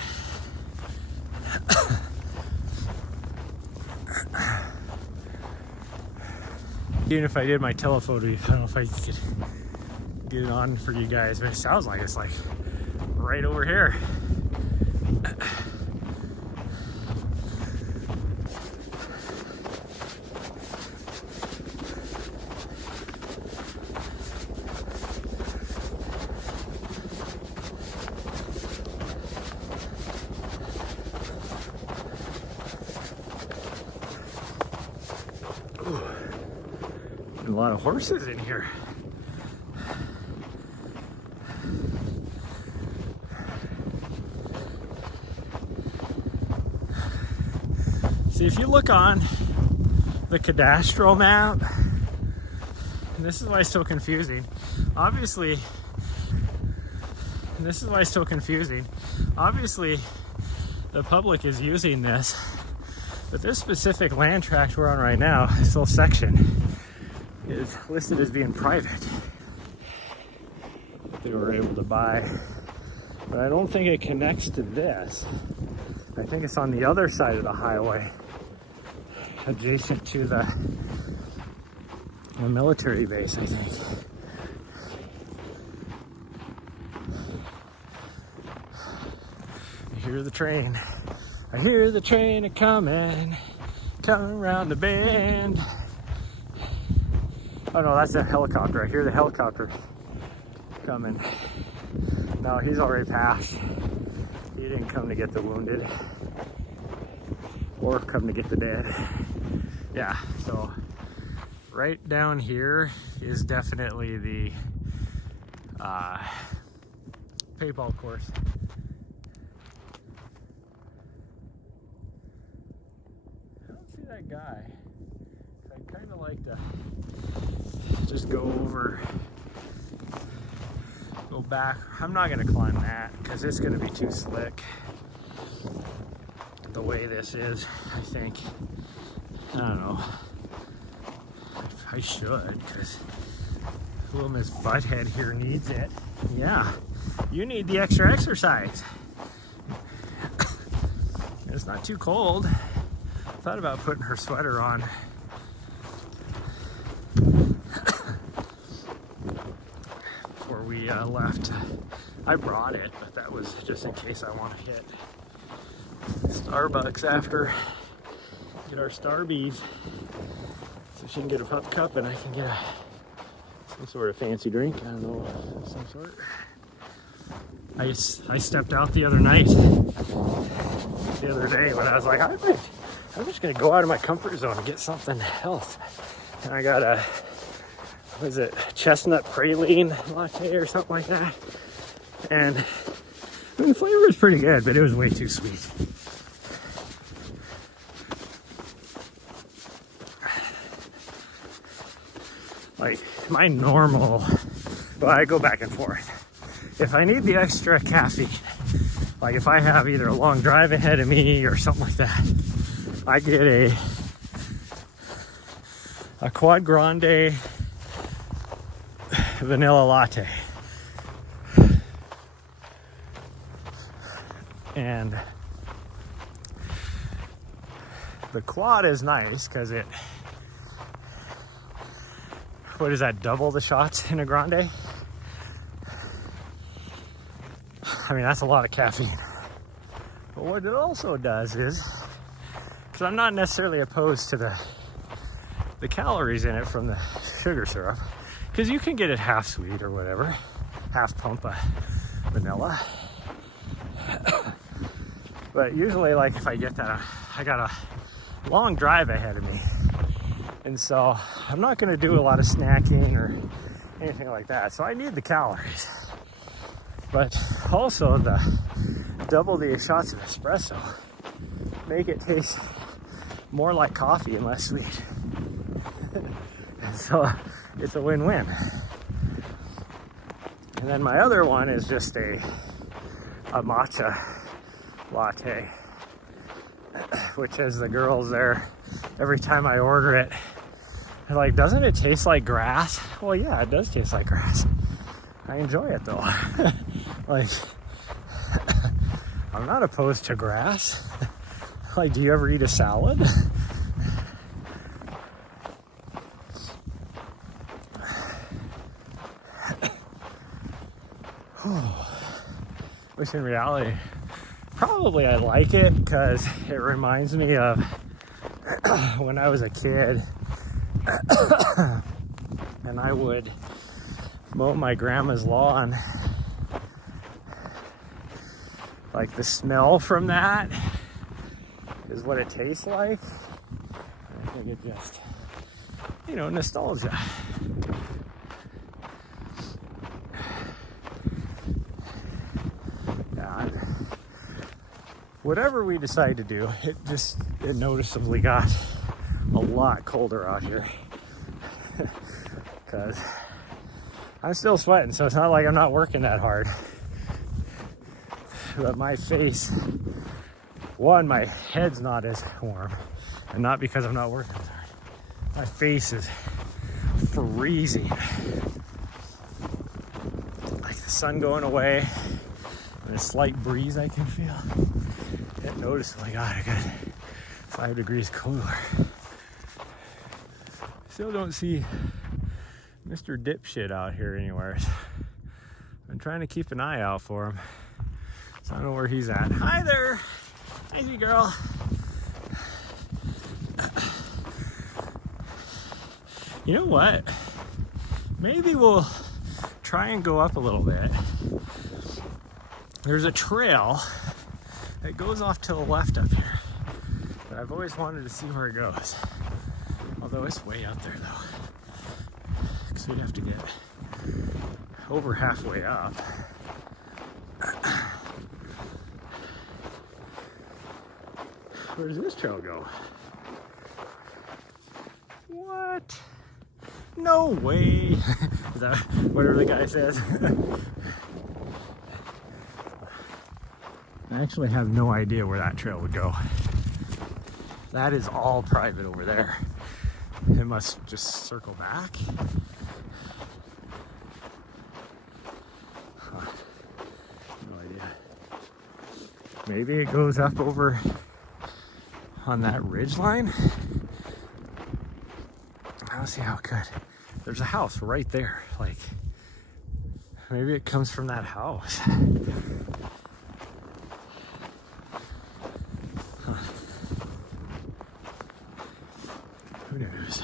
Even if I did my telephoto, I don't know if I could get it on for you guys, but it sounds like it's like right over here. A lot of horses in here. See, if you look on the cadastral map, and this is why it's so confusing. Obviously, the public is using this, but this specific land tract we're on right now, this little section, is listed as being private. They were able to buy, but I don't think it connects to this. I think it's on the other side of the highway, adjacent to the military base, I think. I hear the train. I hear the train a-coming, coming around the bend. Oh no, that's a helicopter. I hear the helicopter coming. No, he's already passed. He didn't come to get the wounded or come to get the dead. Yeah, so right down here is definitely the paintball course. I don't see that guy. I'd kind of like to just go back. I'm not gonna climb that because it's gonna be too slick the way this is, I think. I don't know. I should, because little Miss Butthead here needs it. Yeah, you need the extra exercise. It's not too cold. Thought about putting her sweater on. Before we left. I brought it, but that was just in case I want to hit Starbucks after. Get our Starbies. So she can get a pup cup and I can get some sort of fancy drink. I don't know, of some sort. I stepped out the other night, the other day, when I was like, I'm just gonna go out of my comfort zone and get something else. And I got a, what is it, chestnut praline latte or something like that. And I mean, the flavor is pretty good, but it was way too sweet. Like my normal, well, I go back and forth. If I need the extra caffeine, like if I have either a long drive ahead of me or something like that, I get a Quad Grande vanilla latte. And the Quad is nice because it, what is that, double the shots in a grande? I mean, that's a lot of caffeine. But what it also does is, because I'm not necessarily opposed to the calories in it from the sugar syrup, because you can get it half sweet or whatever, half pump of vanilla. But usually, like if I get that, I got a long drive ahead of me. And so I'm not gonna do a lot of snacking or anything like that. So I need the calories. But also the double the shots of espresso make it taste more like coffee and less sweet. So it's a win-win. And then my other one is just a matcha latte, which is the girls there, every time I order it, they're like, doesn't it taste like grass? Well, yeah, it does taste like grass. I enjoy it though. Like, I'm not opposed to grass. Like, do you ever eat a salad? Which in reality, probably I like it because it reminds me of when I was a kid and I would mow my grandma's lawn. Like the smell from that is what it tastes like. I think it just, you know, nostalgia. Yeah, whatever we decide to do, it noticeably got a lot colder out here. Because I'm still sweating, so it's not like I'm not working that hard. But my face, one, my head's not as warm, and not because I'm not working hard. My face is freezing. Like the sun going away, and a slight breeze I can feel. It noticeably got a good 5 degrees cooler. Still don't see Mr. Dipshit out here anywhere. I'm trying to keep an eye out for him. So I don't know where he's at. Hi there! Hi, girl. You know what? Maybe we'll try and go up a little bit. There's a trail that goes off to the left up here. But I've always wanted to see where it goes. Although it's way out there though. Because we'd have to get over halfway up. Where does this trail go? What? No way! Is that whatever the guy says? I actually have no idea where that trail would go. That is all private over there. It must just circle back. Huh. No idea. Maybe it goes up over on that ridge line. I don't see how it could. There's a house right there. Like, maybe it comes from that house. Huh. Who knows?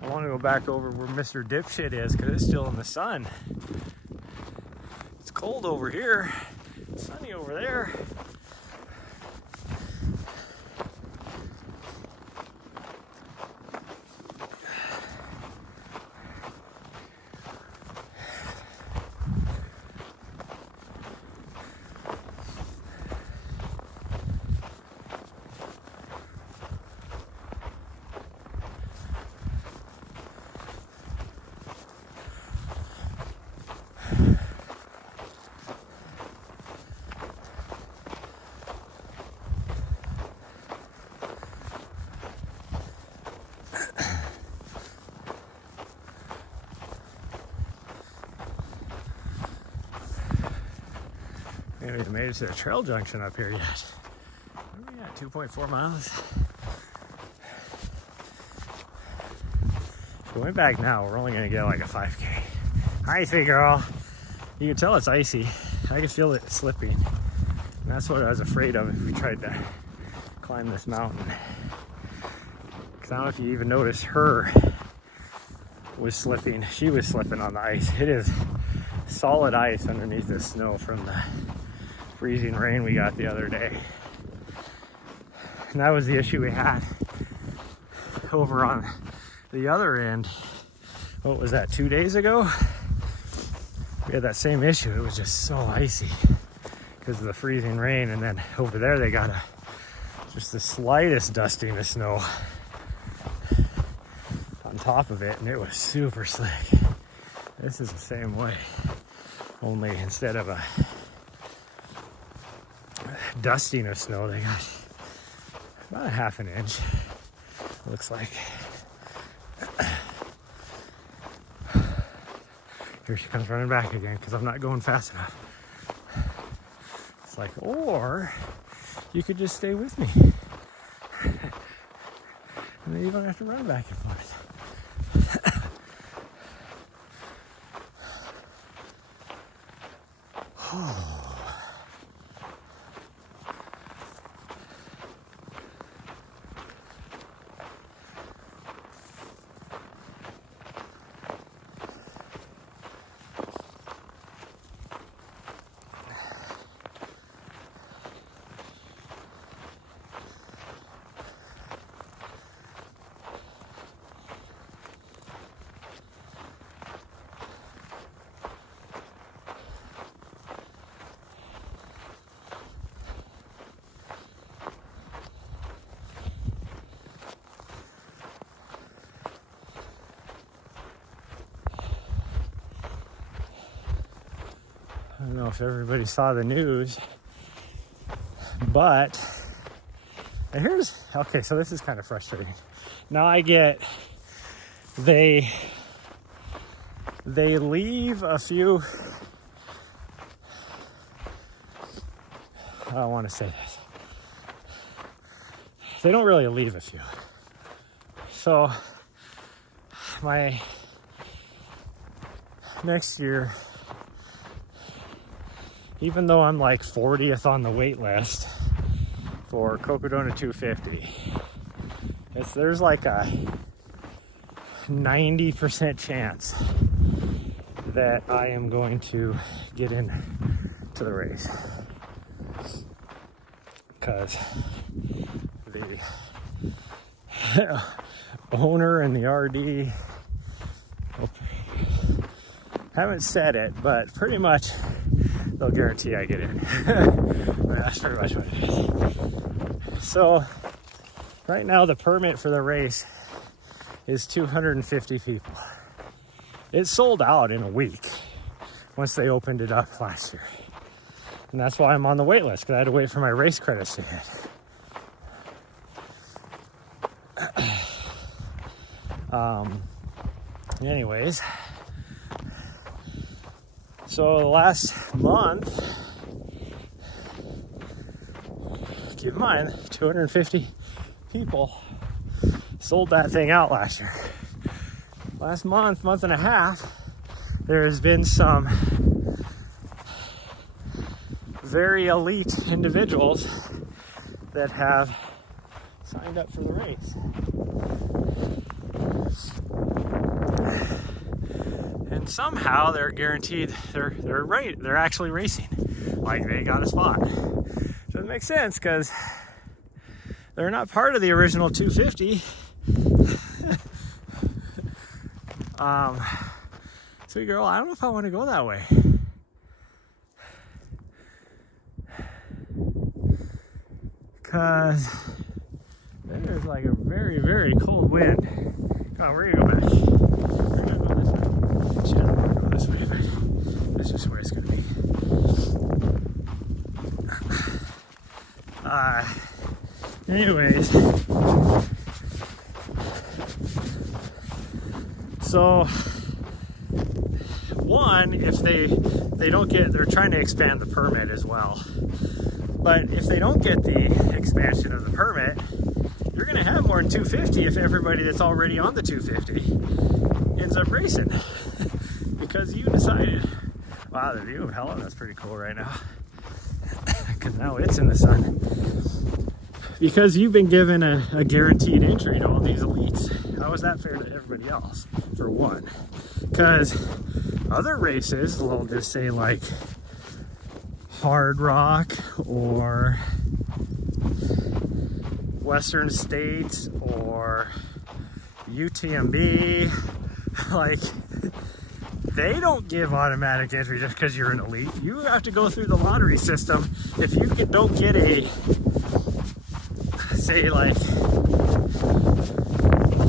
I want to go back over where Mr. Dipshit is because it's still in the sun. It's cold over here, it's sunny over there. We haven't even made it to the trail junction up here yet. Where are we at? 2.4 miles. Going back now, we're only gonna get like a 5K. Icy girl. You can tell it's icy. I can feel it slipping. And that's what I was afraid of if we tried to climb this mountain. Because I don't know if you even noticed, her was slipping. She was slipping on the ice. It is solid ice underneath the snow from the freezing rain we got the other day. And that was the issue we had over on the other end. What was that, 2 days ago? We had that same issue. It was just so icy because of the freezing rain. And then over there they got just the slightest dusting of snow on top of it, and it was super slick. This is the same way, only instead of a dusting of snow, they got about a half an inch, looks like. Here she comes running back again because I'm not going fast enough. It's like, or you could just stay with me and then you don't have to run back and forth. I don't know if everybody saw the news, but okay, so this is kind of frustrating. Now I get they leave a few, I don't want to say this. They don't really leave a few. So my next year, even though I'm like 40th on the wait list for Cocodona 250, there's like a 90% chance that I am going to get in to the race. Because the owner and the RD haven't said it, but pretty much they'll guarantee I get in. That's pretty much what it is. So right now the permit for the race is 250 people. It sold out in a week once they opened it up last year. And that's why I'm on the wait list, because I had to wait for my race credits to hit. Anyways, so last month, keep in mind, 250 people sold that thing out last year. Last month and a half, there has been some very elite individuals that have signed up for the race. And somehow they're guaranteed they're actually racing. Like they got a spot. Doesn't make sense because they're not part of the original 250. Sweet girl, I don't know if I want to go that way. Because there's like a very, very cold wind. Come on, we're gonna go back. We're gonna go this way. She doesn't want to go this way, but this is where it's gonna be. Anyways, so one, if they don't get, they're trying to expand the permit as well. But if they don't get the expansion of the permit, you're going to have more than 250 if everybody that's already on the 250 ends up racing. Because you decided, wow, the view of Helen is pretty cool right now. Because now it's in the sun. Because you've been given a guaranteed entry to all these elites. How is that fair to everybody else, for one? Because other races, they'll just say like Hard Rock or Western States or UTMB, like they don't give automatic entry just because you're an elite. You have to go through the lottery system. If you don't get a, say like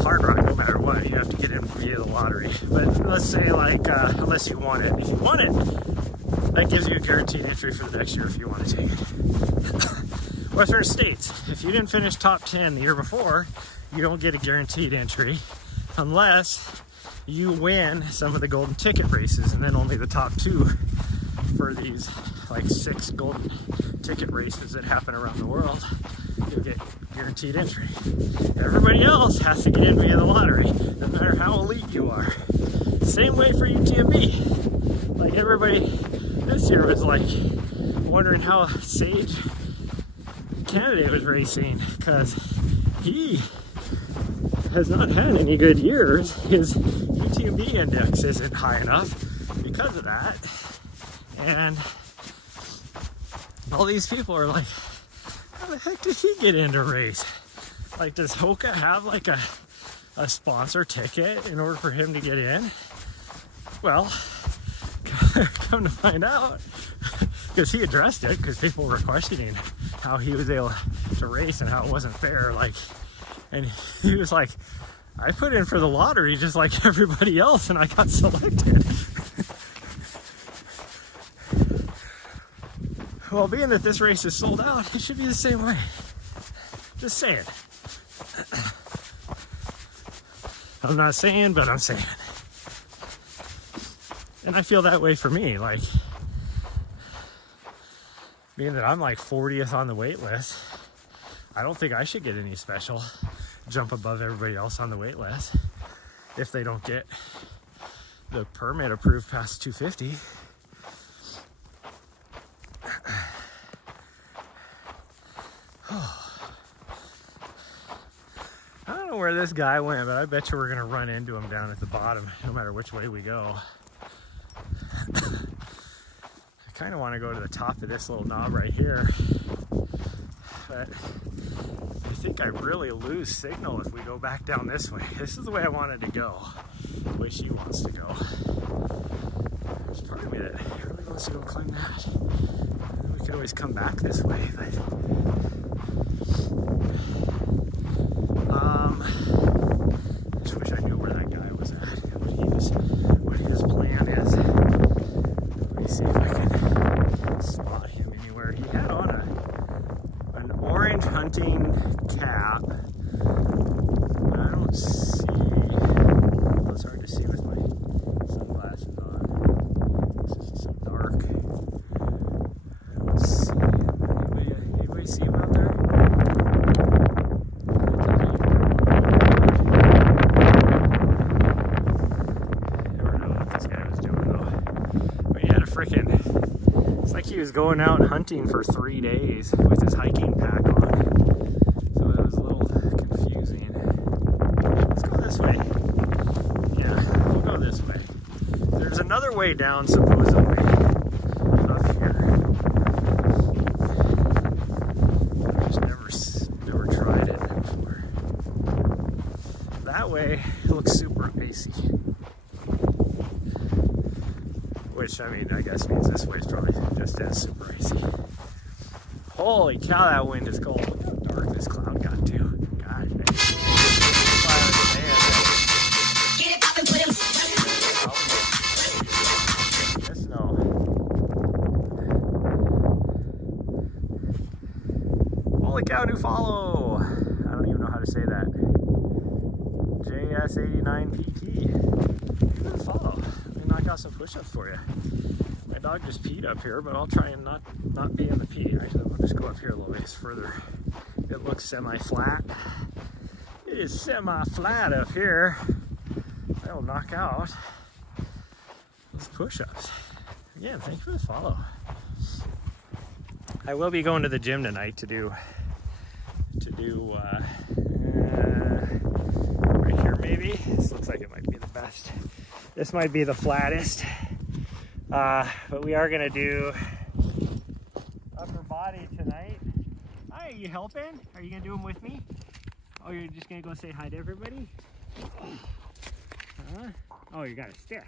Hard Rock, no matter what, you have to get in via the lottery. But let's say like, unless you want it. If you want it, that gives you a guaranteed entry for the next year if you want to take it. Western States, if you didn't finish top 10 the year before, you don't get a guaranteed entry unless you win some of the golden ticket races, and then only the top 2 for these like 6 golden ticket races that happen around the world, you'll get guaranteed entry. Everybody else has to get in via the lottery, no matter how elite you are. Same way for UTMB. Like everybody this year was like wondering how Sage candidate was racing, because he has not had any good years. His UTMB index isn't high enough because of that, and all these people are like, how the heck did he get into race? Like, does Hoka have like a sponsor ticket in order for him to get in? Well, come to find out, because he addressed it, because people were questioning how he was able to race and how it wasn't fair. Like, and he was like, I put in for the lottery just like everybody else and I got selected. Well, being that this race is sold out, it should be the same way. Just saying. I'm not saying, but I'm saying. And I feel that way for me, like, being that I'm like 40th on the wait list, I don't think I should get any special jump above everybody else on the wait list if they don't get the permit approved past 250. I don't know where this guy went, but I bet you we're gonna run into him down at the bottom no matter which way we go. I kind of want to go to the top of this little knob right here, but I think I really lose signal if we go back down this way. This is the way I wanted to go, the way she wants to go. There's part of me that really wants to go climb that. And we could always come back this way, but I just wish I knew where that guy was at, what his plan is. Let me see if I can spot him was going out hunting for 3 days with his hiking pack on. So it was a little confusing. Let's go this way. Yeah, we'll go this way. There's another way down supposedly up here. I've just never tried it before. That way looks super icy. Which, I mean, I guess means this way is probably just as super icy. Holy cow, that wind is cold. Look how dark this cloud got too. Gosh, man. Get it up and put him. Yes, no. Holy cow, new follow. I don't even know how to say that. JS89PT. Give it a follow. Knock out some push-ups for you. My dog just peed up here, but I'll try and not be in the pee. Actually, we'll just go up here a little ways further. It looks semi-flat. It is semi-flat up here. That'll knock out those push-ups. Again, thanks for the follow. I will be going to the gym tonight to do right here maybe. This looks like it might be the best. This might be the flattest, but we are gonna do upper body tonight. Hi, are you helping? Are you gonna do them with me? Oh, you're just gonna go say hi to everybody? Oh, you got a stick.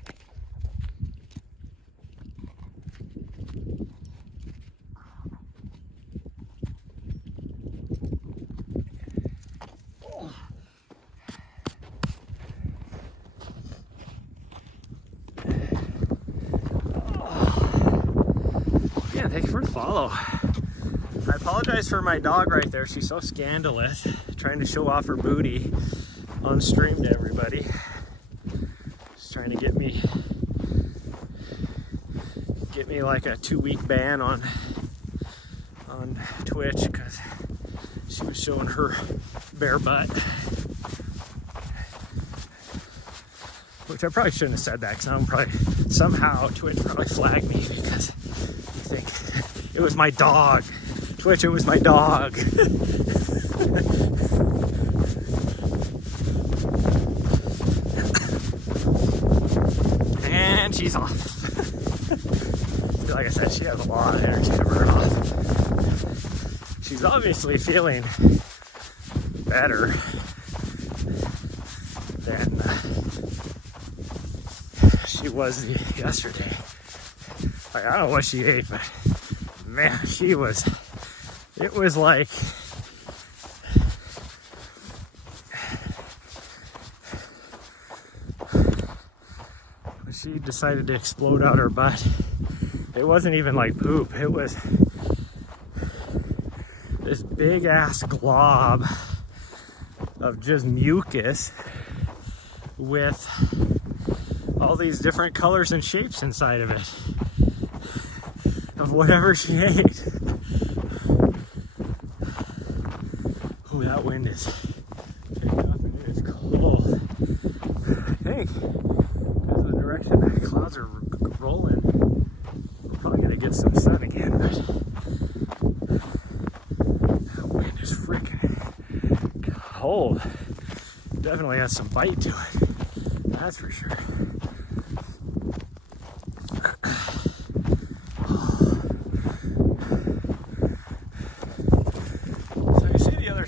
Thank you for the follow. I apologize for my dog right there. She's so scandalous, trying to show off her booty on stream to everybody. She's trying to get me like a 2-week ban on Twitch because she was showing her bare butt. Which I probably shouldn't have said that because somehow Twitch probably flagged me because it was my dog. Twitch, it was my dog. And she's off. Like I said, she has a lot of energy to burn off. She's obviously feeling better than she was yesterday. Like, I don't know what she ate, but man, it was like she decided to explode out her butt. It wasn't even like poop. It was this big ass glob of just mucus with all these different colors and shapes inside of it. Of whatever she ate. Oh, that wind is picking up and it is cold. I think because of the direction the clouds are rolling, we're probably gonna get some sun again, but that wind is freaking cold. Definitely has some bite to it. That's for sure.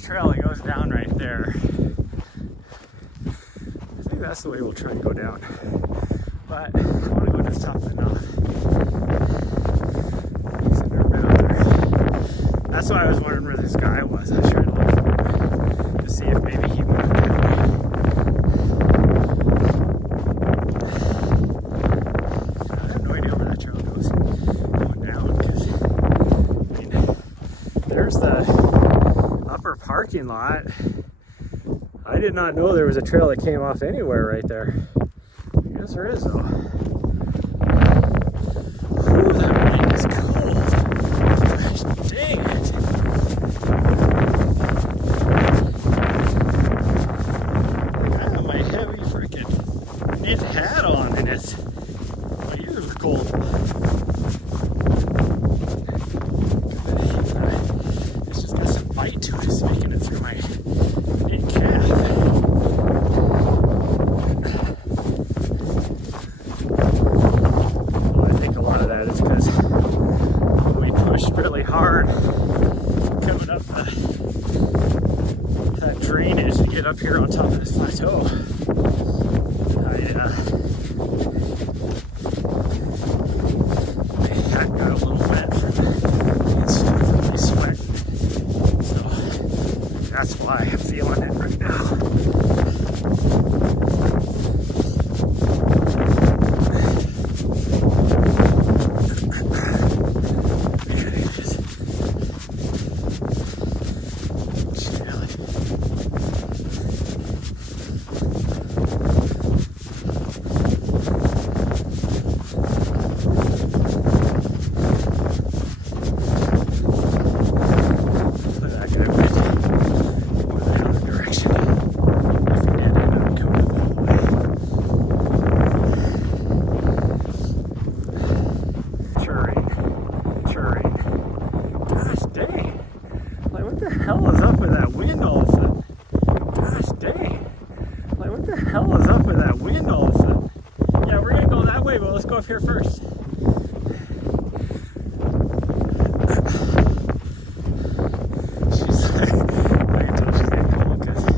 Trail that goes down right there. I think that's the way we'll try to go down. But I want to go just top it off. That's why I was wondering where this guy was. I was trying to look for him to see if maybe he went that way. I have no idea where that trail goes going down because I mean, there's the upper parking lot. I did not know there was a trail that came off anywhere right there. I guess there is though. Ooh, that wind is cold. Gosh, dang it. I have my heavy freaking knit hat on and it's my ears are cold. plateau. My hat got a little wet from my sweat, so that's why I'm feeling it right now. Here first. She's like, I can tell she's getting cold because I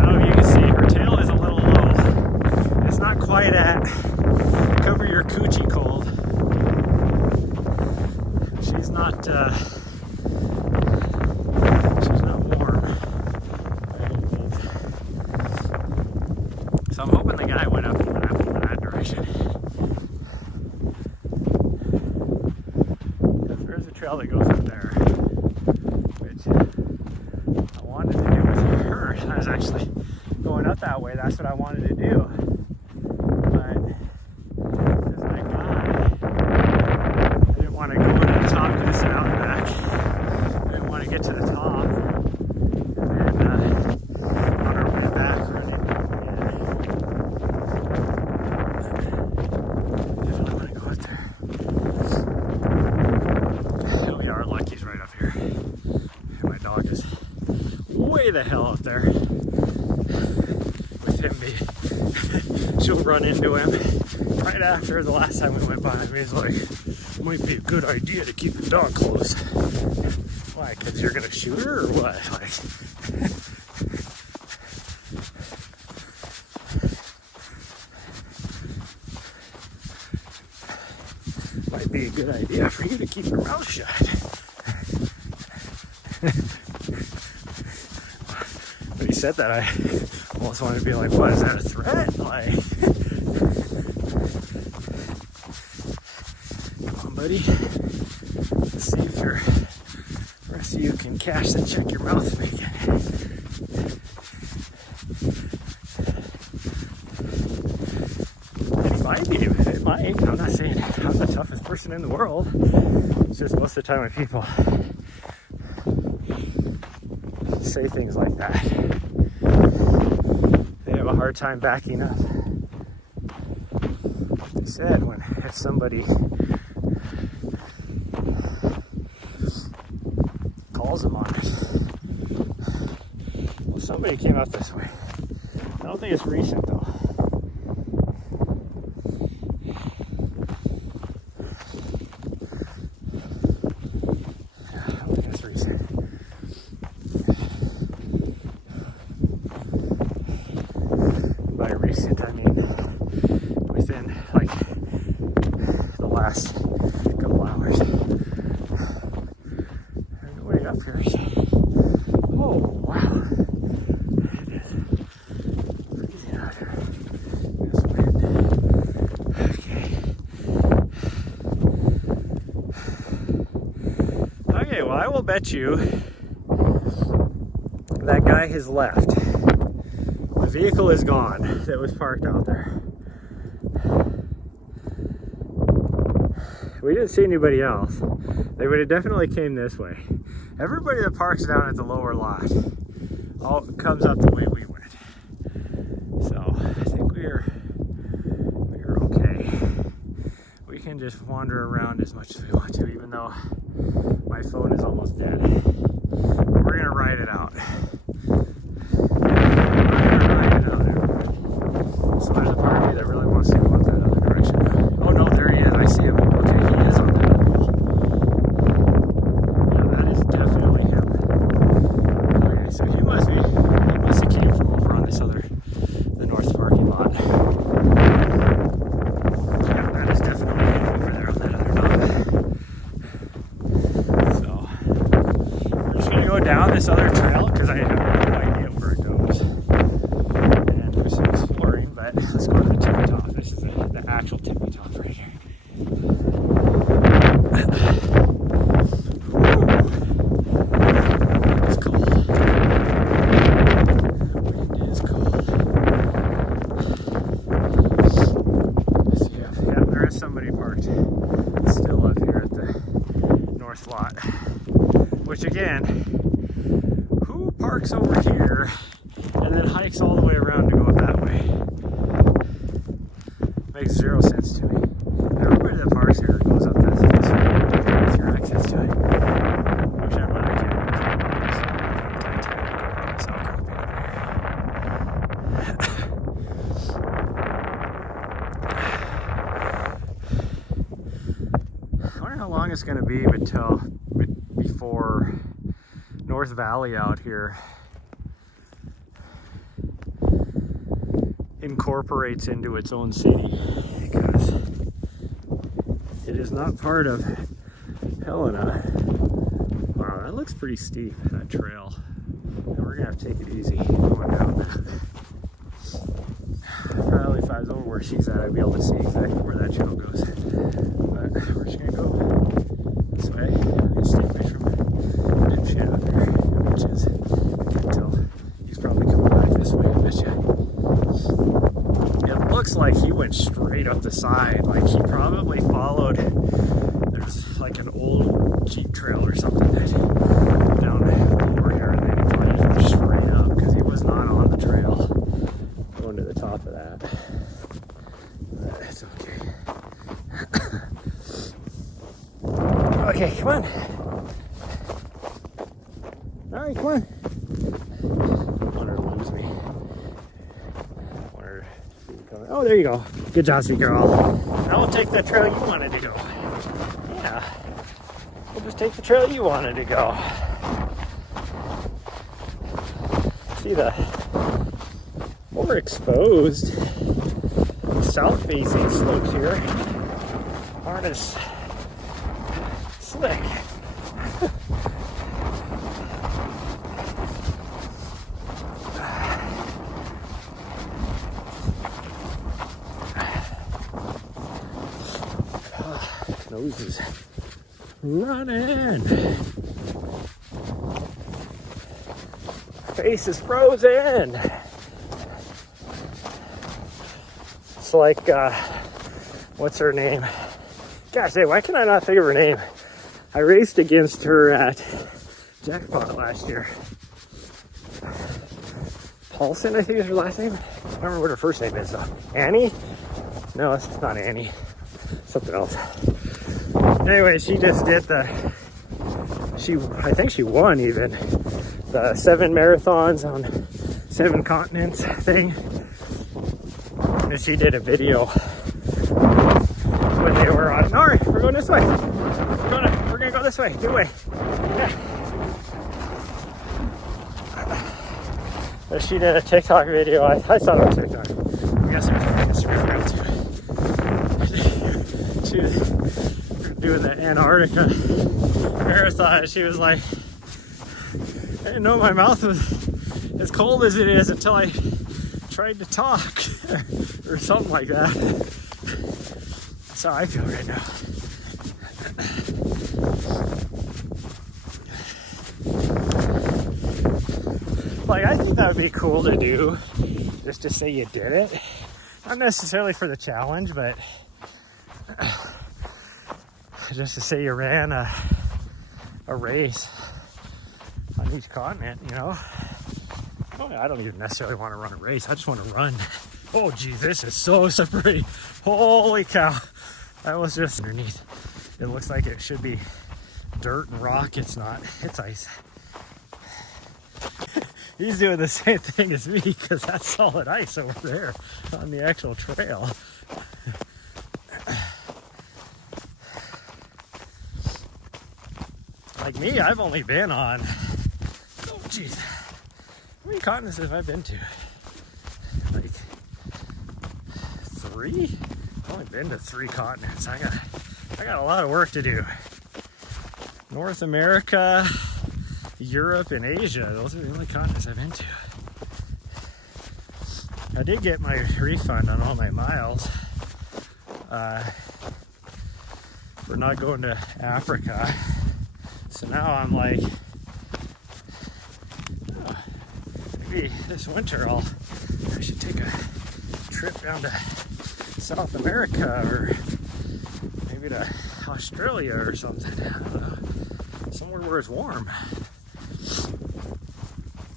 don't know if you can see, her tail is a little low. It's not quite at cover your coochie cold. She's not warm. So I'm hoping the guy went up that direction. There's a trail that goes up there, which I wanted to do with her. I was actually going up that way. That's what I wanted to do. But there's that guy. I didn't want to go to the top because it's an out and back. I didn't want to get to the top. And then on our way back, running. Way the hell up there with him. She'll run into him right after the last time we went by him. He's like, might be a good idea to keep the dog close. Why? Because you're gonna shoot her or what? Like, might be a good idea for you to keep your mouth shut. When he said that, I almost wanted to be like, what, is that a threat? Like, come on, buddy. Let's see if the rest of you can catch that check your mouth speaking. And he might be, it might. I'm not saying I'm the toughest person in the world. It's just most of the time when people say things like that, they have a hard time backing up. They said if somebody calls them on it. Well, somebody came out this way. I don't think it's recent though. By recent, I mean within like the last couple hours. There's nobody up here. Oh wow, it is freezing out here. This wind. Okay, well I will bet you that guy has left. The vehicle is gone that was parked out there. We didn't see anybody else. They would have definitely came this way. Everybody that parks down at the lower lot all comes up the way we went. So I think we're okay. We can just wander around as much as we want to, even though my phone is almost dead. But we're gonna ride it out. So there's a part of me that really wants to go in that other direction. Oh no, there he is. I see him. Okay, he is on that wall. Yeah, that is definitely him. Okay, so he must have all the way around to go that way. Makes zero sense to me. Everybody that parks here goes up this way. That's your access to it. Wish I had a camera on this Titanic I wonder how long it's going to be before North Valley out here incorporates into its own city, because it is not part of Helena. Wow, that looks pretty steep, that trail. And we're gonna have to take it easy going down that. Probably if I was over where she's at, I'd be able to see exactly where that trail goes. But we're just gonna go this way. We're gonna stay away from the dipshit out there, which is, I can't tell. He's probably coming back this way, I bet you. It looks like he went straight up the side, like he probably followed, there's like an old Jeep trail or something that down over here, and then he probably just went straight up because he was not on the trail going to the top of that. But it's okay. Okay, come on. All right, come on. I want her to lose me. Oh, there you go. Good job, sweet girl. Now we'll take the trail you wanted to go. Yeah. We'll just take the trail you wanted to go. See, the more exposed south-facing slopes here aren't as slick. Nose is running. Face is frozen. It's like, what's her name? Gosh, hey, why can I not think of her name? I raced against her at Jackpot last year. Paulson, I think is her last name. I don't remember what her first name is though. Annie? No, it's not Annie. Something else. Anyway, she just did I think she won even the 7 marathons on 7 continents thing. And she did a video when they were on. All right, we're going this way. We're gonna go this way. Good way. Yeah. But she did a TikTok video. I saw it on TikTok. I guess it was on Instagram too. She was doing the Antarctica marathon. She was like, I didn't know my mouth was as cold as it is until I tried to talk or something like that. That's how I feel right now. Like, I think that would be cool to do, just to say you did it. Not necessarily for the challenge, but just to say you ran a race on each continent, you know? Oh, I don't even necessarily want to run a race. I just want to run. Oh, geez, this is so slippery. Holy cow. That was just underneath. It looks like it should be dirt and rock. It's not. It's ice. He's doing the same thing as me because that's solid ice over there on the actual trail. Like me, I've only been on, oh geez, how many continents have I been to? Like 3? I've only been to 3 continents. I got a lot of work to do. North America, Europe, and Asia. Those are the only continents I've been to. I did get my refund on all my miles for not going to Africa. So now I'm like, oh, maybe this winter I should take a trip down to South America or maybe to Australia or something. I don't know. Somewhere where it's warm.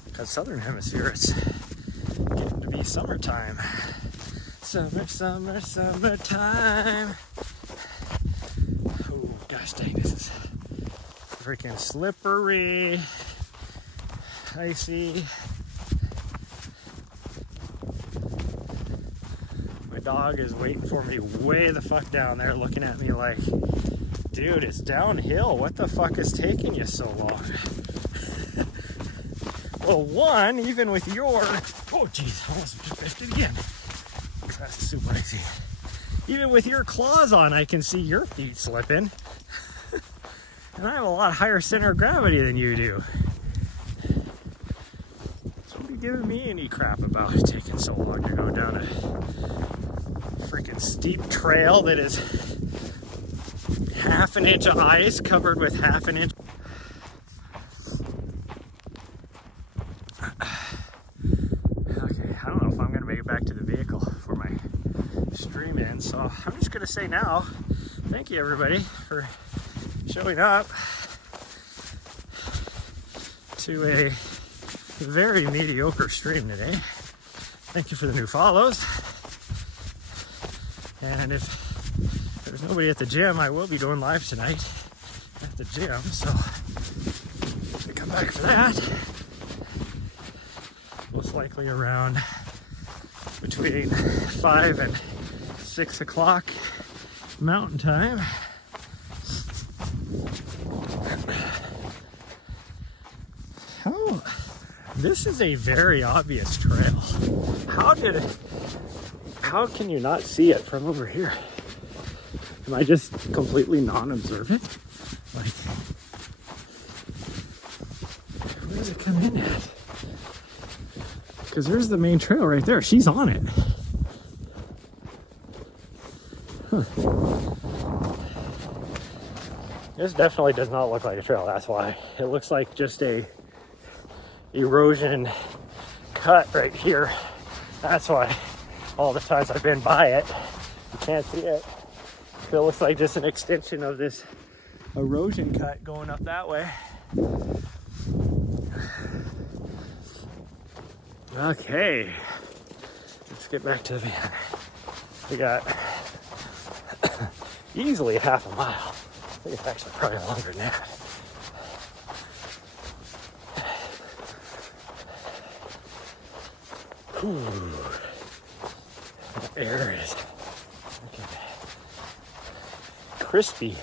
Because Southern Hemisphere, it's getting summertime. Summer, summer, summertime. Oh, gosh dang, this is freaking slippery, icy. My dog is waiting for me way the fuck down there, looking at me like, dude, it's downhill. What the fuck is taking you so long? Well, one, even with your, oh geez, I almost just fished it again. That's super easy. Even with your claws on, I can see your feet slipping. And I have a lot higher center of gravity than you do. So what are you giving me any crap about taking so long to go down a freaking steep trail that is half an inch of ice covered with half an inch? Okay, I don't know if I'm gonna make it back to the vehicle for my stream in, so I'm just gonna say now, thank you everybody for showing up to a very mediocre stream today. Thank you for the new follows. And if there's nobody at the gym, I will be doing live tonight at the gym, so come back for that. Most likely around between 5 and 6 o'clock mountain time. Oh, this is a very obvious trail. How can you not see it from over here? Am I just completely non-observant? Like, where does it come in at? Because there's the main trail right there. She's on it. Huh. This definitely does not look like a trail, that's why. It looks like just a erosion cut right here. That's why all the times I've been by it, you can't see it. It looks like just an extension of this erosion cut going up that way. Okay, let's get back to the van. We got easily half a mile. I think it's actually probably longer than that. Whew. The air is crispy.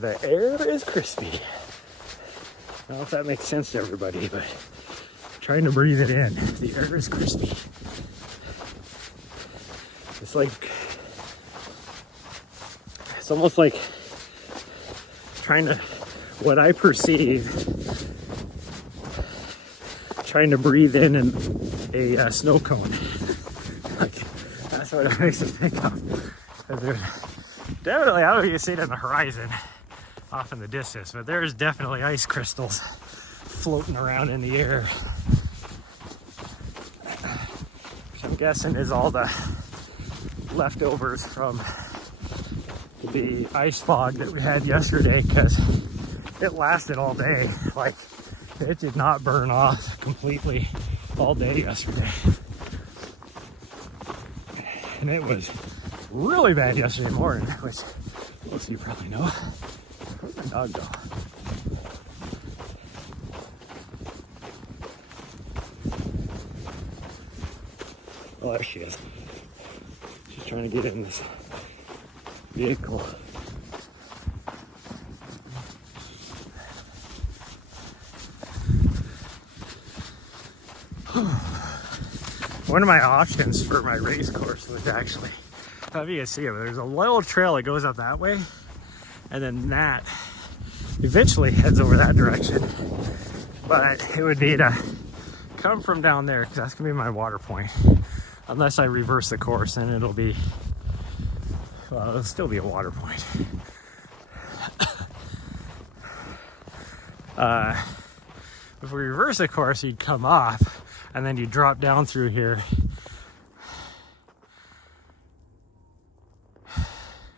The air is crispy. I don't know if that makes sense to everybody, but trying to breathe it in. The air is crispy. It's like, it's almost like trying to, what I perceive, trying to breathe in a snow cone. Like, that's what it makes me think of. There's definitely, I don't know if you can see it in the horizon off in the distance, but there's definitely ice crystals floating around in the air. Which I'm guessing is all the leftovers from the ice fog that we had yesterday, because it lasted all day. Like, it did not burn off completely all day yesterday. And it was really bad yesterday morning, which most of you probably know. Where'd my dog go? Oh, there she is. She's trying to get in this vehicle. One of my options for my race course was actually, I don't know if you can see it, but there's a little trail that goes up that way, and then that eventually heads over that direction. But it would be to come from down there, because that's gonna be my water point. Unless I reverse the course, then it'll be, well, it'll still be a water point. If we reverse the course, you'd come off, and then you drop down through here.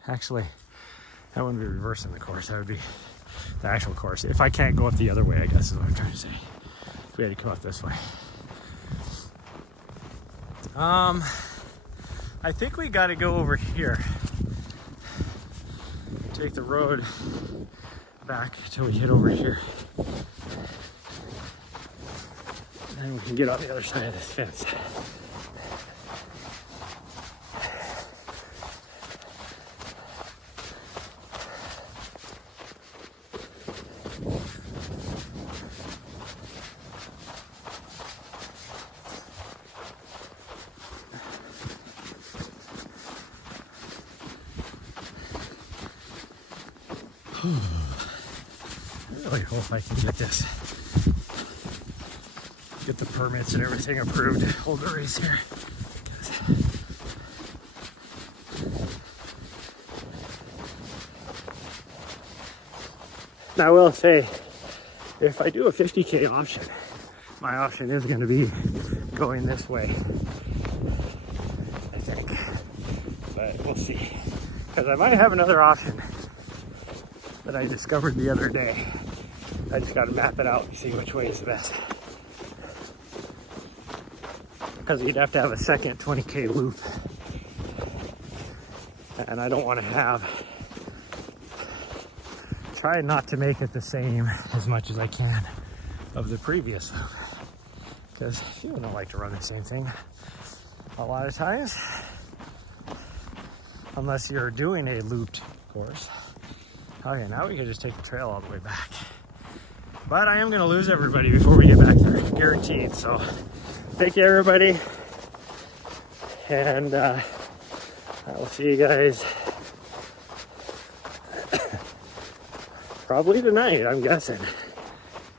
Actually, that wouldn't be reversing the course. That would be the actual course. If I can't go up the other way, I guess is what I'm trying to say. If we had to come up this way. I think we got to go over here. Take the road back till we hit over here. And we can get on the other side of this fence. I really hope I can get this. Get the permits and everything approved. Hold the race here. Now I will say, if I do a 50K option, my option is going to be going this way, I think. But we'll see. Because I might have another option that I discovered the other day. I just got to map it out and see which way is the best. Because you'd have to have a second 20K loop. And I don't want to try not to make it the same as much as I can of the previous loop. Because you don't like to run the same thing a lot of times. Unless you're doing a looped course. Okay, now we can just take the trail all the way back. But I am going to lose everybody before we get back there, guaranteed. So, thank you, everybody. And I will see you guys probably tonight, I'm guessing.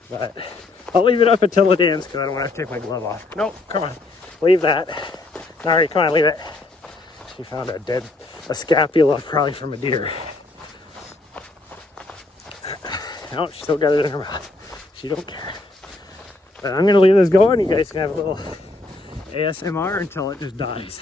But I'll leave it up until the dance because I don't want to take my glove off. Nope, come on. Leave that. Nari, come on, leave it. She found a scapula probably from a deer. No, she still got it in her mouth. She don't care. But I'm gonna leave this going. You guys can have a little ASMR until it just dies.